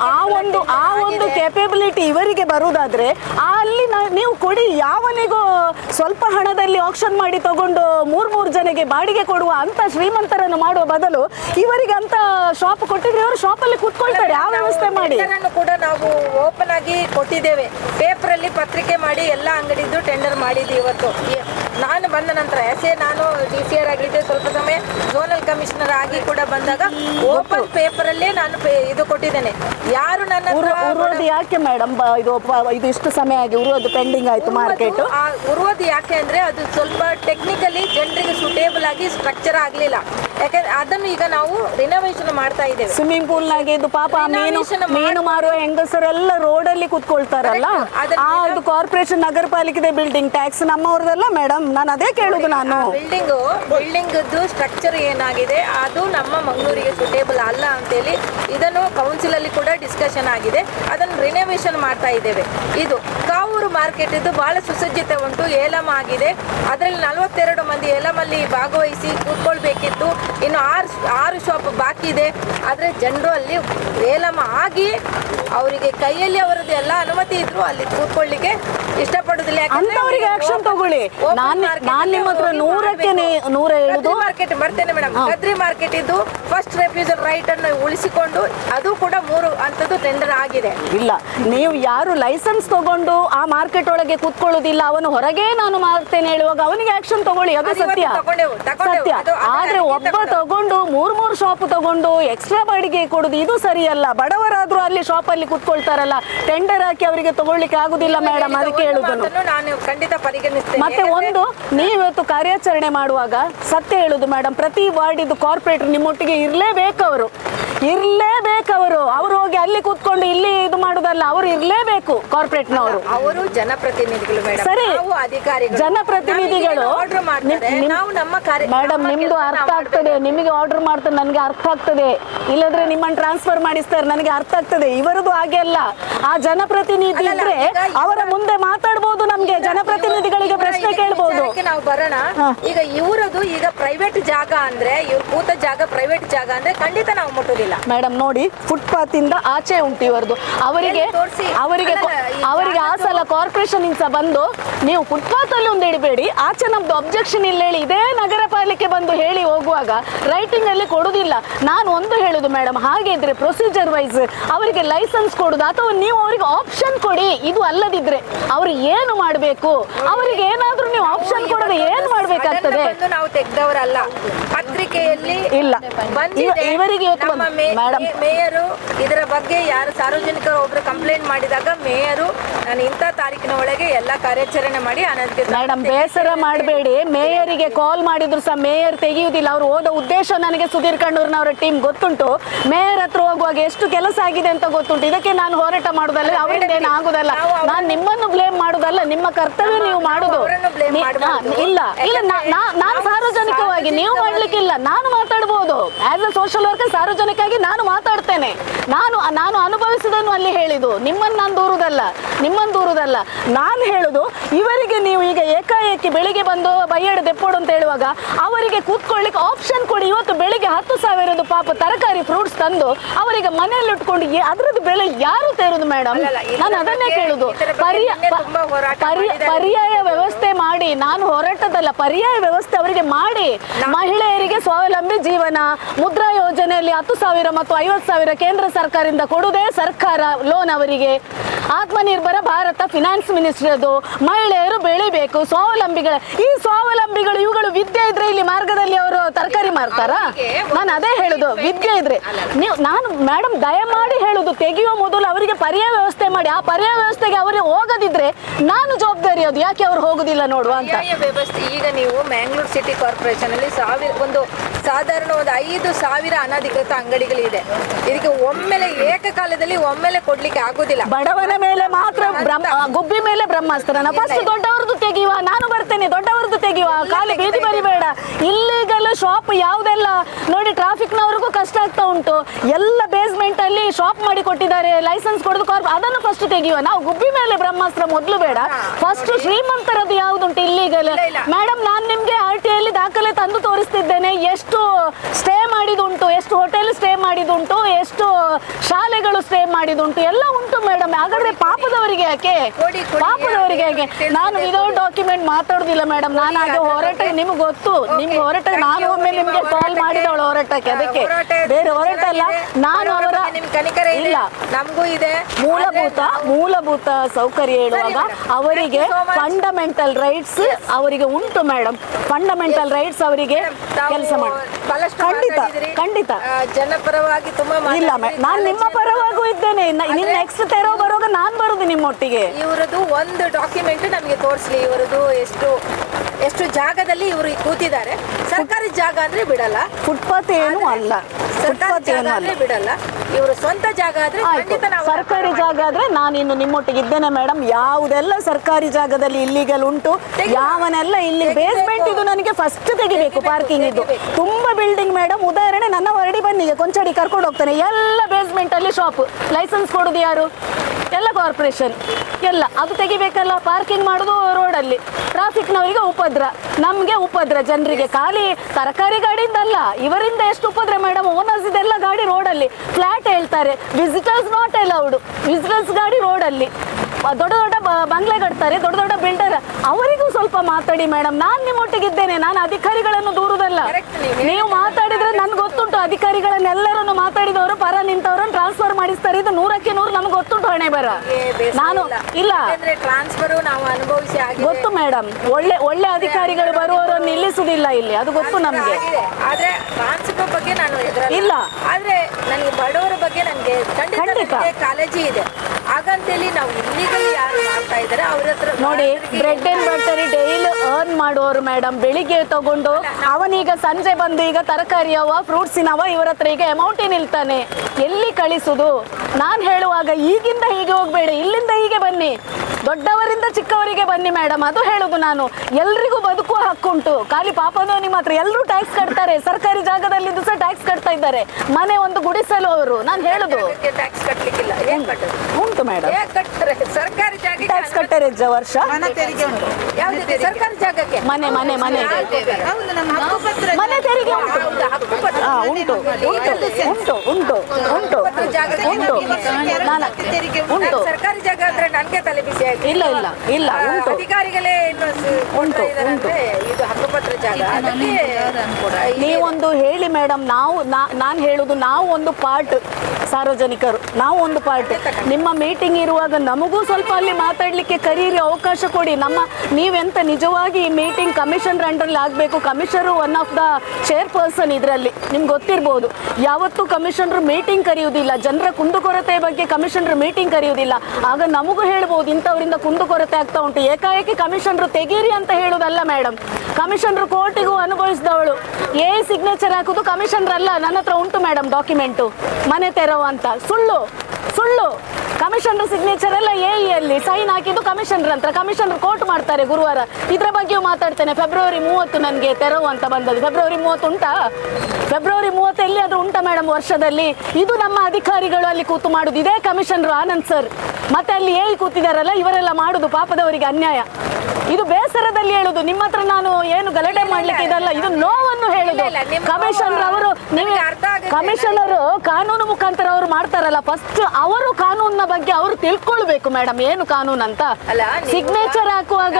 ಆ- ಒಂದು ಆ ಒಂದು ಕೆಪೆಬಿಲಿಟಿ ಇವರಿಗೆ ಬರುವುದಾದ್ರೆ ಅಲ್ಲಿ ನೀವು ಕೊಡಿ. ಯಾವನಿಗೂ ಸ್ವಲ್ಪ ಹಣದಲ್ಲಿ ಆಕ್ಷನ್ ಮಾಡಿ ತಗೊಂಡು ಮೂರ್ ಮೂರ್ ಜನಗೆ ಬಾಡಿಗೆ ಕೊಡುವ ಅಂತ ಶ್ರೀಮಂತರನ್ನು ಮಾಡುವ ಬದಲು ಇವರಿಗೆ ಅಂತ ಶಾಪ್ ಕೊಟ್ಟಿದ್ರೆ ಇವರು ಶಾಪ್ ಅಲ್ಲಿ ಕೂತ್ಕೊಳ್ತಾರೆ. ಆ ವ್ಯವಸ್ಥೆ ಮಾಡಿ. ಕೂಡ ನಾವು ಓಪನ್ ಆಗಿ ಕೊಟ್ಟಿದ್ದೇವೆ. ಪೇಪರ್ ಅಲ್ಲಿ ಪತ್ರಿಕೆ ಮಾಡಿ ಎಲ್ಲ ಅಂಗಡಿದು ಟೆಂಡರ್ ಮಾಡಿದ್ವಿ ಇವತ್ತು. ನಾನು ಬಂದ ನಂತರ ಎಸ್ ಎ ನಾನು ಡಿ ಸಿ ಆರ್ ಆಗಿದ್ದೆ. ಸ್ವಲ್ಪ ಸಮಯ ಝೋನಲ್ ಕಮಿಷನರ್ ಆಗಿ ಕೂಡ ಬಂದಾಗ ಓಪನ್ ಪೇಪರ್ ಅಲ್ಲೇ ನಾನು ಇದು ಕೊಟ್ಟಿದ್ದೇನೆ. ಯಾರು ನನ್ನ ಯಾಕೆ ಮೇಡಮ್? ಇದು ಇಷ್ಟು ಸಮಯ ಆಗಿ ಉರುವುದು ಪೆಂಡಿಂಗ್ ಆಯ್ತು ಮಾರ್ಕೆಟ್? ಉರುವುದು ಯಾಕೆ ಅಂದ್ರೆ ಅದು ಸ್ವಲ್ಪ ಟೆಕ್ನಿಕಲಿ ಜನರಿಗೆ ಸೂಟೇಬಲ್ ಆಗಿ ಸ್ಟ್ರಕ್ಚರ್ ಆಗಲಿಲ್ಲ. ಯಾಕಂದ್ರೆ ಅದನ್ನು ಈಗ ನಾವು ರಿನೋವೇಷನ್ ಮಾಡ್ತಾ ಇದ್ದೇವೆ. ಸ್ವಿಮ್ಮಿಂಗ್ ಪೂಲ್ ನಾಗೆ ಇದು ಪಾಪ ಮೀನು ಮೀನು ಮಾರುವ ಹೆಂಗಸರೆಲ್ಲ ರೋಡ್ ಅಲ್ಲಿ ಕುತ್ಕೊಳ್ತಾರಲ್ಲ. ಆ ಕಾರ್ಪೊರೇಷನ್ ನಗರ ಪಾಲಿಕೆ ಬಿಲ್ಡಿಂಗ್ ಟ್ಯಾಕ್ಸ್ ನಮ್ಮವ್ರದಲ್ಲ ಮೇಡಮ್. ನಾನು ಅದೇ ಕೇಳುದು ನಾನು. ಬಿಲ್ಡಿಂಗ್ ಬಿಲ್ಡಿಂಗ್ ಸ್ಟ್ರಕ್ಚರ್ ಏನಾಗಿದೆ ಅದು ನಮ್ಮ ಮಂಗಳೂರಿಗೆ ಸುಟೇಬಲ್ ಅಲ್ಲ ಅಂತ ಹೇಳಿ ಇದನ್ನು ಕೌನ್ಸಿಲ್ ಅಲ್ಲಿ ಕೂಡ ಡಿಸ್ಕಷನ್ ಆಗಿದೆ. ಅದನ್ನು ರಿನೋವೇಷನ್ ಮಾಡ್ತಾ ಇದ್ದೇವೆ. ಇದು ಕಾವೂರು ಮಾರ್ಕೆಟ್ ಇದು ಬಹಳ ಸುಸಜ್ಜಿತ ಉಂಟು ಏಲಂ ಆಗಿದೆ. ಅದರಲ್ಲಿ ನಲವತ್ತೆರಡು ಮಂದಿ ಏಲಮಲ್ಲಿ ಭಾಗವಹಿಸಿ ಕೂತ್ಕೊಳ್ಬೇಕಿತ್ತು. ಇನ್ನು ಆರು ಆರು ಶಾಪ್ ಬಾಕಿ ಇದೆ. ಆದ್ರೆ ಜನರು ಅಲ್ಲಿ ಏಲಂ ಆಗಿ ಅವರಿಗೆ ಕೈಯಲ್ಲಿ ಅವರದ್ದು ಎಲ್ಲ ಅನುಮತಿ ಇದ್ರು ಅಲ್ಲಿ ಕೂತ್ಕೊಳ್ಳಿಕ್ಕೆ ಇಷ್ಟಪಡುದಿಲ್ಲ ಯಾಕಂದ್ರೆ ಅಂತವರಿಗೆ ಆಕ್ಷನ್ ತಗೊಳ್ಳಿ. ನಾನ್ ನಾನ್ ನಿಮ್ಮ ಹತ್ರ ನೂರಕ್ಕೆ ನೂರ ಹೇಳುದು ಮಾರ್ಕೆಟ್ ಬರ್ತೇನೆ ಮೇಡಮ್ ಕದ್ರಿ ಮಾರ್ಕೆಟ್ ಇದ್ದು ಫಸ್ಟ್ ರೆಫ್ಯೂಸಲ್ ರೈಟ್ ಅನ್ನು ಉಳಿಸಿಕೊಂಡು ಅದು ಕೂಡ ಮೂರು ಅಂತದ್ದು ಟೆಂಡರ್ ಆಗಿದೆ. ಇಲ್ಲ ನೀವು ಯಾರು ಲೈಸೆನ್ಸ್ ತಗೊಂಡು ಆ ಮಾರ್ಕೆಟ್ ಒಳಗೆ ಕೂತ್ಕೊಳ್ಳೋದಿಲ್ಲ ಅವನು ಹೊರಗೆ ನಾನು ಮಾರ್ತೇನೆ ಹೇಳುವಾಗ ಅವನಿಗೆ ಆಕ್ಷನ್ ತಗೊಳ್ಳಿ ಅದು ಸತ್ಯ. ಸತ್ಯ. ಆದ್ರೆ ಒಬ್ಬ ತಗೊಂಡು. ಮೂರ್ ಮೂರ್ ಶಾಪ್ ತಗೊಂಡು ಎಕ್ಸ್ಟ್ರಾ ಬಾಡಿಗೆ ಕೊಡುದು ಇದು ಸರಿಯಲ್ಲ. ಬಡವರಾದ್ರೂ ಅಲ್ಲಿ ಶಾಪ್ ಅಲ್ಲಿ ಕೂತ್ಕೊಳ್ತಾರಲ್ಲ. ಟೆಂಡರ್ ಹಾಕಿ ಅವರಿಗೆ ತಗೊಳ್ಳಿಕ್ಕೆ ಆಗುದಿಲ್ಲ ಮೇಡಮ್ ಅದಕ್ಕೆ ಹೇಳುದು ಮಾತನ್ನು ನಾನು ಖಂಡಿತ ಪರಿಗಣಿಸ್ತೇನೆ. ಮತ್ತೆ ಒಂದು ನೀವಿವತ್ತು ಕಾರ್ಯಾಚರಣೆ ಮಾಡುವಾಗ ಸತ್ಯ ಹೇಳುದು ಮೇಡಮ್ ಪ್ರತಿ ವಾರ್ಡ್ ಇದು ಕಾರ್ಪೊರೇಟರ್ ನಿಮ್ಮೊಟ್ಟಿಗೆ ಇರ್ಲೇಬೇಕವರು. ಅವರು ಇರ್ಲೇಬೇಕವರು. ಅವರು ಹೋಗಿ ಅಲ್ಲಿ ಕೂತ್ಕೊಂಡು ಇಲ್ಲಿ ಇದು ಮಾಡುದಲ್ಲ ಅವರು ಇರ್ಲೇಬೇಕು ಕಾರ್ಪೊರೇಟ್ನವರು ಅವರು ಜನಪ್ರತಿನಿಧಿಗಳು ಸರಿ. ಜನಪ್ರತಿನಿಧಿಗಳು. ಆರ್ಡರ್ ಮಾಡ್ತಾರೆ ನಾವು ನಮ್ಮ ಕಾರ್ಯ ಮೇಡಮ್ ನಿಮ್ದು ಅರ್ಥ ಆಗ್ತದೆ. ನಿಮಗೆ ಆರ್ಡರ್ ಮಾಡ್ತಾರೆ ನನಗೆ ಅರ್ಥ ಆಗ್ತದೆ. ಇಲ್ಲದ್ರೆ ನಿಮ್ಮನ್ನು ಟ್ರಾನ್ಸ್ಫರ್ ಮಾಡಿಸ್ತಾರೆ ನನಗೆ ಅರ್ಥ ಆಗ್ತದೆ. ಇವರದು ಹಾಗೆ ಅಲ್ಲ. ಆ ಜನಪ್ರತಿನಿಧಿ ಇದ್ರೆ ಅವರ ಮುಂದೆ ಮಾತಾಡ್ಬೋದು. una ನಮ್ಗೆ ಜನಪ್ರತಿನಿಧಿಗಳಿಗೆ ಪ್ರಶ್ನೆ ಕೇಳಬಹುದು ಕೇಳ್ಬೋದು. ನಾವು ಬರೋಣ. ಈಗ ಇವರದು ಈಗ ಪ್ರೈವೇಟ್ ಜಾಗ ಅಂದ್ರೆ ಇವ್ರ ಕೂತ ಜಾಗ ಪ್ರೈವೇಟ್ ಜಾಗ ಅಂದ್ರೆ ಖಂಡಿತ ನಾವು ಮುಟ್ಟುದಿಲ್ಲ. ಮೇಡಮ್ ನೋಡಿ ಫುಟ್ಪಾತ್ ಇಂದ ಆಚೆ ಉಂಟು ಇವರದು ಅವರಿಗೆ ಅವರಿಗೆ ಅವರಿಗೆ ಆ ಸಲ ಕಾರ್ಪೊರೇಷನ್ ಇಂದ ಬಂದು ನೀವು ಫುಟ್ಪಾತ್ ಅಲ್ಲಿ ಒಂದು ಇಡಬೇಡಿ. ಆಚೆ ನಮ್ದು ಅಬ್ಜೆಕ್ಷನ್ ಇಲ್ಲ ಹೇಳಿ ಇದೇ ನಗರ ಪಾಲಿಕೆ ಬಂದು ಹೇಳಿ ಹೋಗುವಾಗ ರೈಟಿಂಗ್ ಅಲ್ಲಿ ಕೊಡುದಿಲ್ಲ. ನಾನು ಒಂದು ಹೇಳುದು ಮೇಡಮ್ ಹಾಗೆ ಇದ್ರೆ ಪ್ರೊಸೀಜರ್ ವೈಸ್ ಅವರಿಗೆ ಲೈಸೆನ್ಸ್ ಕೊಡುದು ಅಥವಾ ನೀವು ಅವರಿಗೆ ಆಪ್ಷನ್ ಕೊಡಿ ಇದು ಅಲ್ಲದಿದ್ರೆ. ಅವರು ಏನು ಮಾಡಬೇಕು. ಅವರಿಗೆ ಏನಾದ್ರೂ ನೀವು ಆಪ್ಷನ್ ಕೊಡದೆ ಏನ್ ಮಾಡ್ಬೇಕಾಗ್ತದೆ? ನಾವು ತೆಗ್ದವರಲ್ಲ. ಪತ್ರಿಕೆಯಲ್ಲಿ ಇಲ್ಲ. ಇವರಿಗೆ ಮೇಡಮ್. ಮೇಯರು ಇದರ ಬಗ್ಗೆ ಯಾರು ಸಾರ್ವಜನಿಕರು ಒಬ್ರು ಕಂಪ್ಲೇಂಟ್ ಮಾಡಿದಾಗ ಮೇಯರು ನಾನು ಇಂಥ ತಾರೀಕಿನ ಒಳಗೆ ಎಲ್ಲ ಕಾರ್ಯಾಚರಣೆ ಮಾಡಿ ಮೇಡಮ್ ಬೇಸರ ಮಾಡಬೇಡಿ. ಮೇಯರಿಗೆ ಕಾಲ್ ಮಾಡಿದ್ರು ಸಹ ಮೇಯರ್ ತೆಗೆಯುವುದಿಲ್ಲ. ಅವ್ರು ಹೋದ ಉದ್ದೇಶ ನನಗೆ ಸುಧೀರ್ ಕಣ್ಣೂರ್ನವರ ಟೀಮ್ ಗೊತ್ತುಂಟು. ಮೇಯರ್ ಹತ್ರ ಹೋಗುವಾಗ ಎಷ್ಟು ಕೆಲಸ ಆಗಿದೆ ಅಂತ ಗೊತ್ತುಂಟು. ಇದಕ್ಕೆ ನಾನು ಹೋರಾಟ ಮಾಡುದಲ್ಲ ಅವರಿಂದ ಏನು ಆಗುದಲ್ಲ ನಾನು ನಿಮ್ಮನ್ನು ಬ್ಲೇಮ್ ಮಾಡುದಲ್ಲ ನಿಮ್ಮ ಕರ್ತವ್ಯ ನೀವು ಮಾಡುದು. ಇಲ್ಲ. ಇಲ್ಲ ನಾನು ಸಾರ್ವಜನಿಕವಾಗಿ ನೀವು ಮಾಡ್ಲಿಕ್ಕಿಲ್ಲ. ನಾನು ಮಾತಾಡಬಹುದು ಆಸ್ ಅ ಸೋಷಿಯಲ್ ವರ್ಕರ್ ಸಾರ್ವಜನಿಕವಾಗಿ ನಾನು ಮಾತಾಡ್ತೇನೆ. ನಾನು ನಾನು ಅನುಭವಿಸಿದನ್ನು ಅಲ್ಲಿ ಹೇಳಿದು ನಿಮ್ಮನ್ನು ನಾನು ದೂರುದಲ್ಲ ನಿಮ್ಮನ್ನು ದೂರುದಲ್ಲ ನಾನು ಹೇಳುದು ಈಗ ಏಕಾಏಕಿ ಬೆಳಿಗ್ಗೆ ಬಂದು ಬೈಯಡು ದೆಪ್ಪೋಡು ಅಂತ ಹೇಳುವಾಗ ಅವರಿಗೆ ಕೂತ್ಕೊಳ್ಳಿಕ್ಕೆ ಆಪ್ಷನ್ ಕೊಡಿ. ಇವತ್ತು ಬೆಳಿಗ್ಗೆ ಹತ್ತು ಸಾವಿರದ್ದು ಪಾಪ ತರಕಾರಿ ಫ್ರೂಟ್ಸ್ ತಂದು ಅವರಿಗೆ ಮನೆಯಲ್ಲಿ ಇಟ್ಕೊಂಡು ಅದರದ್ದು ಬೆಲೆ ಯಾರು ತೇರುದು ಮೇಡಮ್ ನಾನು ಅದನ್ನೇ ಕೇಳುದು. ಪರ್ಯಾಯ ವ್ಯವಸ್ಥೆ ಮಾಡಿ. ನಾನು ಹೋರಾಟದಲ್ಲ ಪರ್ಯಾಯ ವ್ಯವಸ್ಥೆ ಅವರಿಗೆ ಮಾಡಿ. ಮಹಿಳೆಯರಿಗೆ ಸ್ವಾವಲಂಬಿ ಜೀವನ ಮುದ್ರಾ ಯೋಜನೆಯಲ್ಲಿ ಹತ್ತು ಸಾವಿರ ಮತ್ತು ಐವತ್ತು ಸಾವಿರ ಕೇಂದ್ರ ಸರ್ಕಾರದಿಂದ ಕೊಡುದೇ ಸರ್ಕಾರ ಲೋನ್ ಅವರಿಗೆ. ಆತ್ಮನಿರ್ಭರ ಭಾರತ ಫಿನಾನ್ಸ್ ಮಿನಿಸ್ಟ್ರಿ ಅದು. ಮಹಿಳೆಯರು ಬೆಳಿಬೇಕು ಸ್ವಾವಲಂಬಿಗಳ ಈ ಸ್ವಾವಲಂಬಿಗಳು ಇವುಗಳು ವಿದ್ಯೆ ಇದ್ರೆ ಇಲ್ಲಿ ಮಾರ್ಗದಲ್ಲಿ ಅವರು ತರಕಾರಿ ಮಾರ್ತಾರಾ? ನಾನು ಅದೇ ಹೇಳುದು ವಿದ್ಯೆ ಇದ್ರೆ. ನೀವು ನಾನು ಮೇಡಮ್ ದಯಮಾಡಿ ಹೇಳುದು ತೆಗೆಯುವ ಮೊದಲು ಅವರಿಗೆ ಪರ್ಯಾಯ ವ್ಯವಸ್ಥೆ ಮಾಡಿ. ಆ ಪರ್ಯಾಯ ವ್ಯವಸ್ಥೆಗೆ ಅವರು ಹೋಗದಿದ್ರೆ ನಾನು ಜವಾಬ್ದಾರಿ ಅದು. ಯಾಕೆ ಅವ್ರು ಹೋಗುದಿಲ್ಲ ನೋಡುವ ಅಂತ? ವ್ಯವಸ್ಥೆ ಈಗ ನೀವು ಮ್ಯಾಂಗ್ಳೂರ್ ಸಿಟಿ ಕಾರ್ಪೊರೇಷನ್ ಅಲ್ಲಿ ಸಾವಿರ ಒಂದು ಸಾಧಾರಣ ಒಂದು ಐದು ಸಾವಿರ ಅನಧಿಕೃತ ಅಂಗಡಿಗಳಿದೆ. ಇದಕ್ಕೆ ಒಮ್ಮೆಲೆ ಏಕಕಾಲದಲ್ಲಿ ಒಮ್ಮೆಲೆ ಕೊಡ್ಲಿಕ್ಕೆ ಆಗುದಿಲ್ಲ. ಬಡವನ ಮೇಲೆ ಮಾತ್ರ ಗುಬ್ಬಿ ಮೇಲೆ ಬ್ರಹ್ಮಾಸ್ತ್ರನ. ಫಸ್ಟ್ ದೊಡ್ಡವರದ್ದು ತೆಗೆಯುವ ನಾನು ಬರ್ತೇನೆ ದೊಡ್ಡವ್ರದ್ದು ತೆಗೆಯುವ. ಖಾಲಿ ಬೀದಿ ಬರಿಬೇಡ. ಇಲ್ಲಿಗಲ್ ಶಾಪ್ ಯಾವುದೆಲ್ಲ? ನೋಡಿ ಟ್ರಾಫಿಕ್ನವ್ರಿಗೂ ಕಷ್ಟ ಆಗ್ತಾ ಉಂಟು. ಎಲ್ಲ ಬೇಸ್ಮೆಂಟ್ ಅಲ್ಲಿ ಶಾಪ್ ಮಾಡಿ ಕೊಟ್ಟಿದ್ದಾರೆ ಲೈಸೆನ್ಸ್ ಕೊಡೋದು ಕಾರ್ಪ್ ಅದನ್ನು ಫಸ್ಟ್ ತೆಗೆಯುವ. ನಾವು ಗುಬ್ಬಿ ಮೇಲೆ ಬ್ರಹ್ಮಾಸ್ತ್ರ ಮೊದಲು ಬೇಡ. ಫಸ್ಟ್ ಶ್ರೀಮಂತರದ್ದು ಯಾವ್ದುಂಟು ಇಲ್ಲಿಗಲ್ ಇಲ್ಲ. ಮೇಡಮ್ ನಾನು ನಿಮ್ಗೆ ಆರ್ ಟಿ ಅಲ್ಲಿ ದಾಖಲೆ ತಂದು ತೋರಿಸ್ತಿದ್ದೇನೆ. ಎಷ್ಟು ಸ್ಟೇ ಮಾಡಿದುಂಟು ಎಷ್ಟು ಹೋಟೆಲ್ ಸ್ಟೇ ಮಾಡಿದುಂಟು ಎಷ್ಟು ಶಾಲೆಗಳು ಸ್ಟೇ ಮಾಡಿದುಂಟು ಎಲ್ಲ ಉಂಟು ಮೇಡಮ್ ಹಾಗಾದ್ರೆ ಪಾಪದವರಿಗೆ ಯಾಕೆ. ಪಾಪದವರಿಗೆ ಯಾಕೆ? ನಾನು ವಿದೌಟ್ ಡಾಕ್ಯುಮೆಂಟ್ ಮಾತಾಡುದಿಲ್ಲ ಮೇಡಮ್ ನಾನು ಹಾಗೆ ಹೋರಾಟ ನಿಮ್ಗೆ ಗೊತ್ತು. ನಿಮ್ಗೆ ಹೋರಾಟ ನಾನು. ಒಮ್ಮೆ ನಿಮ್ಗೆ ಕಾಲ್ ಮಾಡಿದವಳು ಹೋರಾಟಕ್ಕೆ. ಅದಕ್ಕೆ ಬೇರೆ ಹೋರಾಟ ಅಲ್ಲ. ನಾನು ಅವರ ಕನಿಕರ ಇಲ್ಲ. ನಮಗೂ ಇದೆ. ಮೂಲಭೂತ ಮೂಲಭೂತ ಸೌಕರ್ಯ ಹೇಳುವಾಗ ಅವರಿಗೆ. ಫಂಡಮೆಂಟಲ್ ರೈಟ್ಸ್ ಅವರಿಗೆ ಉಂಟು ಮೇಡಮ್. ಫಂಡಮೆಂಟಲ್ ರೈಟ್ಸ್ ಅವರಿಗೆ ಕೆಲಸ ಮಾಡಿ. ಖಂಡಿತ ಖಂಡಿತ. ಜನಪರವಾಗಿ ತುಂಬಾ ಇಲ್ಲ. ನಾನು ನಿಮ್ಮ ಪರವಾಗೂ ಇದ್ದೇನೆ. ನಿನ್ನ ನೆಕ್ಸ್ಟ್ ತೆರವು ಬರುವಾಗ ನಾನು ಬರುದು ನಿಮ್ಮೊಟ್ಟಿಗೆ. ಇವರದು ಒಂದು ಡಾಕ್ಯುಮೆಂಟ್ ನಮಗೆ ತೋರಿಸ್ಲಿ. ಇವರದು ಎಷ್ಟು ಎಷ್ಟು ಜಾಗದಲ್ಲಿ ಇವರು ಕೂತಿದ್ದಾರೆ. ಸರ್ಕಾರಿ ಜಾಗ ಅಂದ್ರೆ ಬಿಡಲ್ಲ. ಫುಟ್ಪಾತ್ ಏನು ಅಲ್ಲ. ಸರ್ಕಾರಿ ಫುಟ್ಪಾತ್ ಜಾಗ ಏನು ಅಲ್ಲ ಬಿಡಲ್ಲ. ಇವರು ಸ್ವಂತ ಜಾಗ ಆದ್ರೆ ಖಂಡಿತ ನಾವು ಸರ್ಕಾರಿ ಜಾಗ ಆದ್ರೆ ನಾನು ಇನ್ನು ನಿಮ್ಮೊಟ್ಟಿಗೆ ಇದ್ದೇನೆ ಮೇಡಮ್. ಯಾವುದೆಲ್ಲ ಸರ್ಕಾರಿ ಜಾಗದಲ್ಲಿ ಇಲ್ಲಿಗೆಲ್ಲ ಉಂಟು ಯಾವನೆಲ್ಲ ಇಲ್ಲಿ ಬೇಸ್ಮೆಂಟ್ ಇದು ನನಗೆ ಫಸ್ಟ್ ತೆಗಿಬೇಕು ಪಾರ್ಕಿಂಗ್ ಇದು. ತುಂಬಾ ಬಿಲ್ಡಿಂಗ್ ಮೇಡಮ್. ಉದಾಹರಣೆ ನನ್ನ ಹೊರಡಿ ಬನ್ನಿಗೆ ಕೊಂಚಡಿ ಕರ್ಕೊಂಡು ಹೋಗ್ತಾನೆ. ಎಲ್ಲ ಬೇಸ್ಮೆಂಟ್ ಅಲ್ಲಿ ಶಾಪ್ ಲೈಸೆನ್ಸ್ ಕೊಡುದು ಯಾರು? ಎಲ್ಲ ಕಾರ್ಪೊರೇಷನ್ ಎಲ್ಲ. ಅದು ತೆಗಿಬೇಕಲ್ಲ ಪಾರ್ಕಿಂಗ್ ಮಾಡೋದು ರೋಡಲ್ಲಿ. ಟ್ರಾಫಿಕ್ನವರಿಗೆ ಉಪದ್ರ. ನಮಗೆ ಉಪದ್ರ. ಜನರಿಗೆ ಖಾಲಿ ತರಕಾರಿ ಗಾಡಿಯಿಂದ ಅಲ್ಲ ಇವರಿಂದ ಎಷ್ಟು ಉಪದ್ರ ಮೇಡಮ್? ಓನರ್ಸ್ ಇದೆಲ್ಲ ಗಾಡಿ ರೋಡಲ್ಲಿ. ಫ್ಲಾಟ್ ಹೇಳ್ತಾರೆ. ವಿಸಿಟರ್ಸ್ ನಾಟ್ ಅಲೌಡ್ ವಿಸಿಟರ್ಸ್ ಗಾಡಿ ರೋಡಲ್ಲಿ. ದೊಡ್ಡ ದೊಡ್ಡ ಬಂಗ್ಲೆ ಕಟ್ತಾರೆ ದೊಡ್ಡ ದೊಡ್ಡ ಬಿಲ್ಡರ್ ಅವರಿಗೂ ಸ್ವಲ್ಪ ಮಾತಾಡಿ ಮೇಡಮ್. ನಾನು ನಿಮ್ಮೊಟ್ಟಿಗಿದ್ದೇನೆ. ನಾನು ಅಧಿಕಾರಿಗಳನ್ನು ದೂರದಲ್ಲ. ನೀವು ಮಾತಾಡಿದ್ರೆ ನನ್ಗೆ ಗೊತ್ತುಂಟು ಅಧಿಕಾರಿಗಳನ್ನೆಲ್ಲರನ್ನು ಮಾತಾಡಿದವರು ಪರ ನಿಂತವರನ್ನು ಟ್ರಾನ್ಸ್ಫರ್ ಮಾಡಿಸ್ತಾರೆ. ಇದು ನೂರಕ್ಕೆ ನೂರು ನಮ್ಗೆ ಗೊತ್ತುಂಟು ಹಣೆ ಬರ. ನಾನು ಇಲ್ಲ. ಟ್ರಾನ್ಸ್ಫರ್ ನಾವು ಅನುಭವಿಸಿ ಗೊತ್ತು ಮೇಡಮ್ ಒಳ್ಳೆ ಒಳ್ಳೆ ಅಧಿಕಾರಿಗಳು ಬರುವವರನ್ನು ನಿಲ್ಲಿಸುದಿಲ್ಲ ಇಲ್ಲಿ. ಅದು ಗೊತ್ತು ನಮ್ಗೆ. ಆದ್ರೆ ಟ್ರಾನ್ಸ್ಫರ್ ಬಗ್ಗೆ ನಾನು ಇಲ್ಲ. ಆದ್ರೆ ನನಗೆ ಬಡವರ ಬಗ್ಗೆ ನನಗೆ ಖಂಡಿತ ಕಾಳಜಿ ಇದೆ. ಹಾಗಂತೇಳಿ ನಾವು ಇಲ್ಲಿಗಲ್ ಯಾರು ಮಾಡ್ತಾ ಇದ್ದಾರೆ ಅವ್ರ ಹತ್ರ ನೋಡಿ bread and butter daily earn ಮಾಡುವವರು ಮೇಡಮ್ ಬೆಳಿಗ್ಗೆ ತಗೊಂಡು ಅವನೀಗ ಸಂಜೆ ಬಂದು ಈಗ ಫ್ರೂಟ್ಸ್ ಫ್ರೂಟ್ಸಿನವ ಇವರ ಹತ್ರ ಈಗ ಅಮೌಂಟ್ ನಿಲ್ತಾನೆ. ಎಲ್ಲಿ ಕಳಿಸುದು? ನಾನು ಹೇಳುವಾಗ ಈಗಿಂದ ಹೀಗೆ ಹೋಗಬೇಡಿ ಇಲ್ಲಿಂದ ಹೀಗೆ ಬನ್ನಿ. ದೊಡ್ಡವರಿಂದ ಚಿಕ್ಕವರಿಗೆ ಬನ್ನಿ ಮೇಡಮ್. ಅದು ಹೇಳುದು ನಾನು. ಎಲ್ರಿಗೂ ಬದುಕುವ ಹಕ್ಕುಂಟು ಖಾಲಿ ಪಾಪದವನಿಗೆ ಮಾತ್ರ ಎಲ್ಲರೂ ಟ್ಯಾಕ್ಸ್ ಕಟ್ತಾರೆ. ಸರ್ಕಾರಿ ಜಾಗದಲ್ಲಿದ್ದು ಸಹ ಟ್ಯಾಕ್ಸ್ ಕಟ್ತಾ ಇದ್ದಾರೆ. ಮನೆ ಒಂದು ಗುಡಿಸಲು ಅವರು. ನಾನು ಹೇಳುದು. ಟ್ಯಾಕ್ಸ್ ಕಟ್ಟಲಿಕ್ಕಿಲ್ಲ ಏನ್ ಕಟ್ಟೋದು? ಉಂಟು ಮೇಡಮ್. ಸರ್ಕಾರಿ ಜಾಗಕ್ಕೆ ಟ್ಯಾಕ್ಸ್ ಕಟ್ತಾರೆ ಅಜ್ಜ ವರ್ಷ? ಮನೆ ತೆರಿಗೆ ಉಂಟು. ಯಾವ್ದಿದೆ ಸರ್ಕಾರಿ ಜಾಗಕ್ಕೆ? ಮನೆ ಮನೆ ಮನೆ. ಹೌದು ನಮ್ಮ ಹಕ್ಕುಪತ್ರ ಮನೆ ತೆರಿಗೆ ಉಂಟು. ಹಕ್ಕುಪತ್ರ. ಉಂಟು ಉಂಟು ಉಂಟು ಉಂಟು ಉಂಟು ಜಾಗಕ್ಕೆ ಉಂಟು. ನಾನು ತೆರಿಗೆ ಉಂಟು. ಸರ್ಕಾರಿ ಜಾಗ ಅಂದ್ರೆ ನನಗೆ ತಲೆ ಬಿಸಿ ಆಯ್ತು. ಇಲ್ಲ ಇಲ್ಲ. ಇಲ್ಲ ಉಂಟು. ಅಧಿಕಾರಿಗಳೇ ಉಂಟು ಉಂಟು. ಇದು ಹಕ್ಕುಪತ್ರ ಜಾಗ. ನೀವೊಂದು ಹೇಳಿ ಮೇಡಮ್ ನಾವು ನಾನು ಹೇಳುದು ನಾವು ಒಂದು ಪಾರ್ಟ್ ಸಾರ್ವಜನಿಕರು. ನಾವು ಒಂದು ಪಾರ್ಟ್. ನಿಮ್ಮ ಮೀಟಿಂಗ್ ಇರುವಾಗ ನಮಗೂ ಸ್ವಲ್ಪ ಅಲ್ಲಿ ಮಾತಾಡ್ಲಿಕ್ಕೆ ಕರೀರಿ ಅವಕಾಶ ಕೊಡಿ. ನಮ್ಮ ನೀವೆಂತ ನಿಜವಾಗಿ ಈ ಮೀಟಿಂಗ್ ಕಮಿಷನ್ ರಂಡ್ರಲ್ಲಿ ಆಗಬೇಕು? Commissioner one of the chairperson ಇದರಲ್ಲಿ. ನಿಮ್ಗೆ ಗೊತ್ತಿರ್ಬೋದು. ಯಾವತ್ತೂ ಕಮಿಷನರು ಮೀಟಿಂಗ್ ಕರೆಯುವುದಿಲ್ಲ. ಜನರ ಕುಂದುಕೊರತೆ ಬಗ್ಗೆ ಕಮಿಷನರು ಮೀಟಿಂಗ್ ಕರೆಯುವುದಿಲ್ಲ. ಆಗ ನಮಗೂ ಹೇಳ್ಬೋದು ಇಂಥವರಿಂದ ಕುಂದುಕೊರತೆ ಆಗ್ತಾ ಉಂಟು. ಏಕಾಏಕಿ ಕಮಿಷನರ್ ತೆಗೀರಿ ಅಂತ ಹೇಳುವುದಲ್ಲ ಮೇಡಮ್ ಕಮಿಷನರ್ ಕೋರ್ಟಿಗೂ ಅನುಭವಿಸಿದವಳು. ಏ ಸಿಗ್ನೇಚರ್ ಹಾಕೋದು ಕಮಿಷನರ್ ಅಲ್ಲ ನನ್ನ ಹತ್ರ ಉಂಟು ಮೇಡಮ್ ಡಾಕ್ಯುಮೆಂಟು ಮನೆ ತೆರವು ಅಂತ. ಸುಳ್ಳು ಸುಳ್ಳು. ಕಮಿಷನರ್ ಸಿಗ್ನೇಚರ್ ಎಲ್ಲ ಎ ಅಲ್ಲಿ ಸೈನ್ ಹಾಕಿದ್ದು ಕಮಿಷನರ್ ಅಂತ ಕಮಿಷನರ್ ಕೋರ್ಟ್ ಮಾಡ್ತಾರೆ ಗುರುವಾರ. ಇದ್ರ ಬಗ್ಗೆಯೂ ಮಾತಾಡ್ತೇನೆ. ಫೆಬ್ರವರಿ ಮೂವತ್ತು ನನಗೆ ತೆರವು ಅಂತ ಬಂದದ್ದು. ಫೆಬ್ರವರಿ ಮೂವತ್ತು ಉಂಟಾ? ಫೆಬ್ರವರಿ ಮೂವತ್ತು ಎಲ್ಲಿ ಅದು ಉಂಟಾ ಮೇಡಮ್ ವರ್ಷದಲ್ಲಿ? ಇದು ನಮ್ಮ ಅಧಿಕಾರಿಗಳು ಅಲ್ಲಿ ಕೂತು ಮಾಡುದು. ಇದೇ ಕಮಿಷನರ್ ಆನಂದ್ ಸರ್ ಮತ್ತೆ ಅಲ್ಲಿ ಏ ಕೂತಿದಾರಲ್ಲ, ಇವರೆಲ್ಲ ಮಾಡುದು ಪಾಪದವರಿಗೆ ಅನ್ಯಾಯ. ಇದು ಬೇಸರದಲ್ಲಿ ಹೇಳುದು. ನಿಮ್ಮ ಹತ್ರ ನಾನು ಏನು ಗಲಾಟೆ ಮಾಡ್ಲಿಕ್ಕೆ ಇದಲ್ಲ. ಇದು ನೋವನ್ನು ಹೇಳುದು. ಕಮಿಷನರ್ ಅವರು. ಕಮಿಷನರ್ ಕಾನೂನು ಮುಖಾಂತರ ಅವರು ಮಾಡ್ತಾರಲ್ಲ. ಫಸ್ಟ್ ಅವರು ಕಾನೂನಿನ ಬಗ್ಗೆ ಅವರು ತಿಳ್ಕೊಳ್ಬೇಕು ಮೇಡಮ್ ಏನು ಕಾನೂನು ಅಂತ? ಸಿಗ್ನೇಚರ್ ಹಾಕುವಾಗ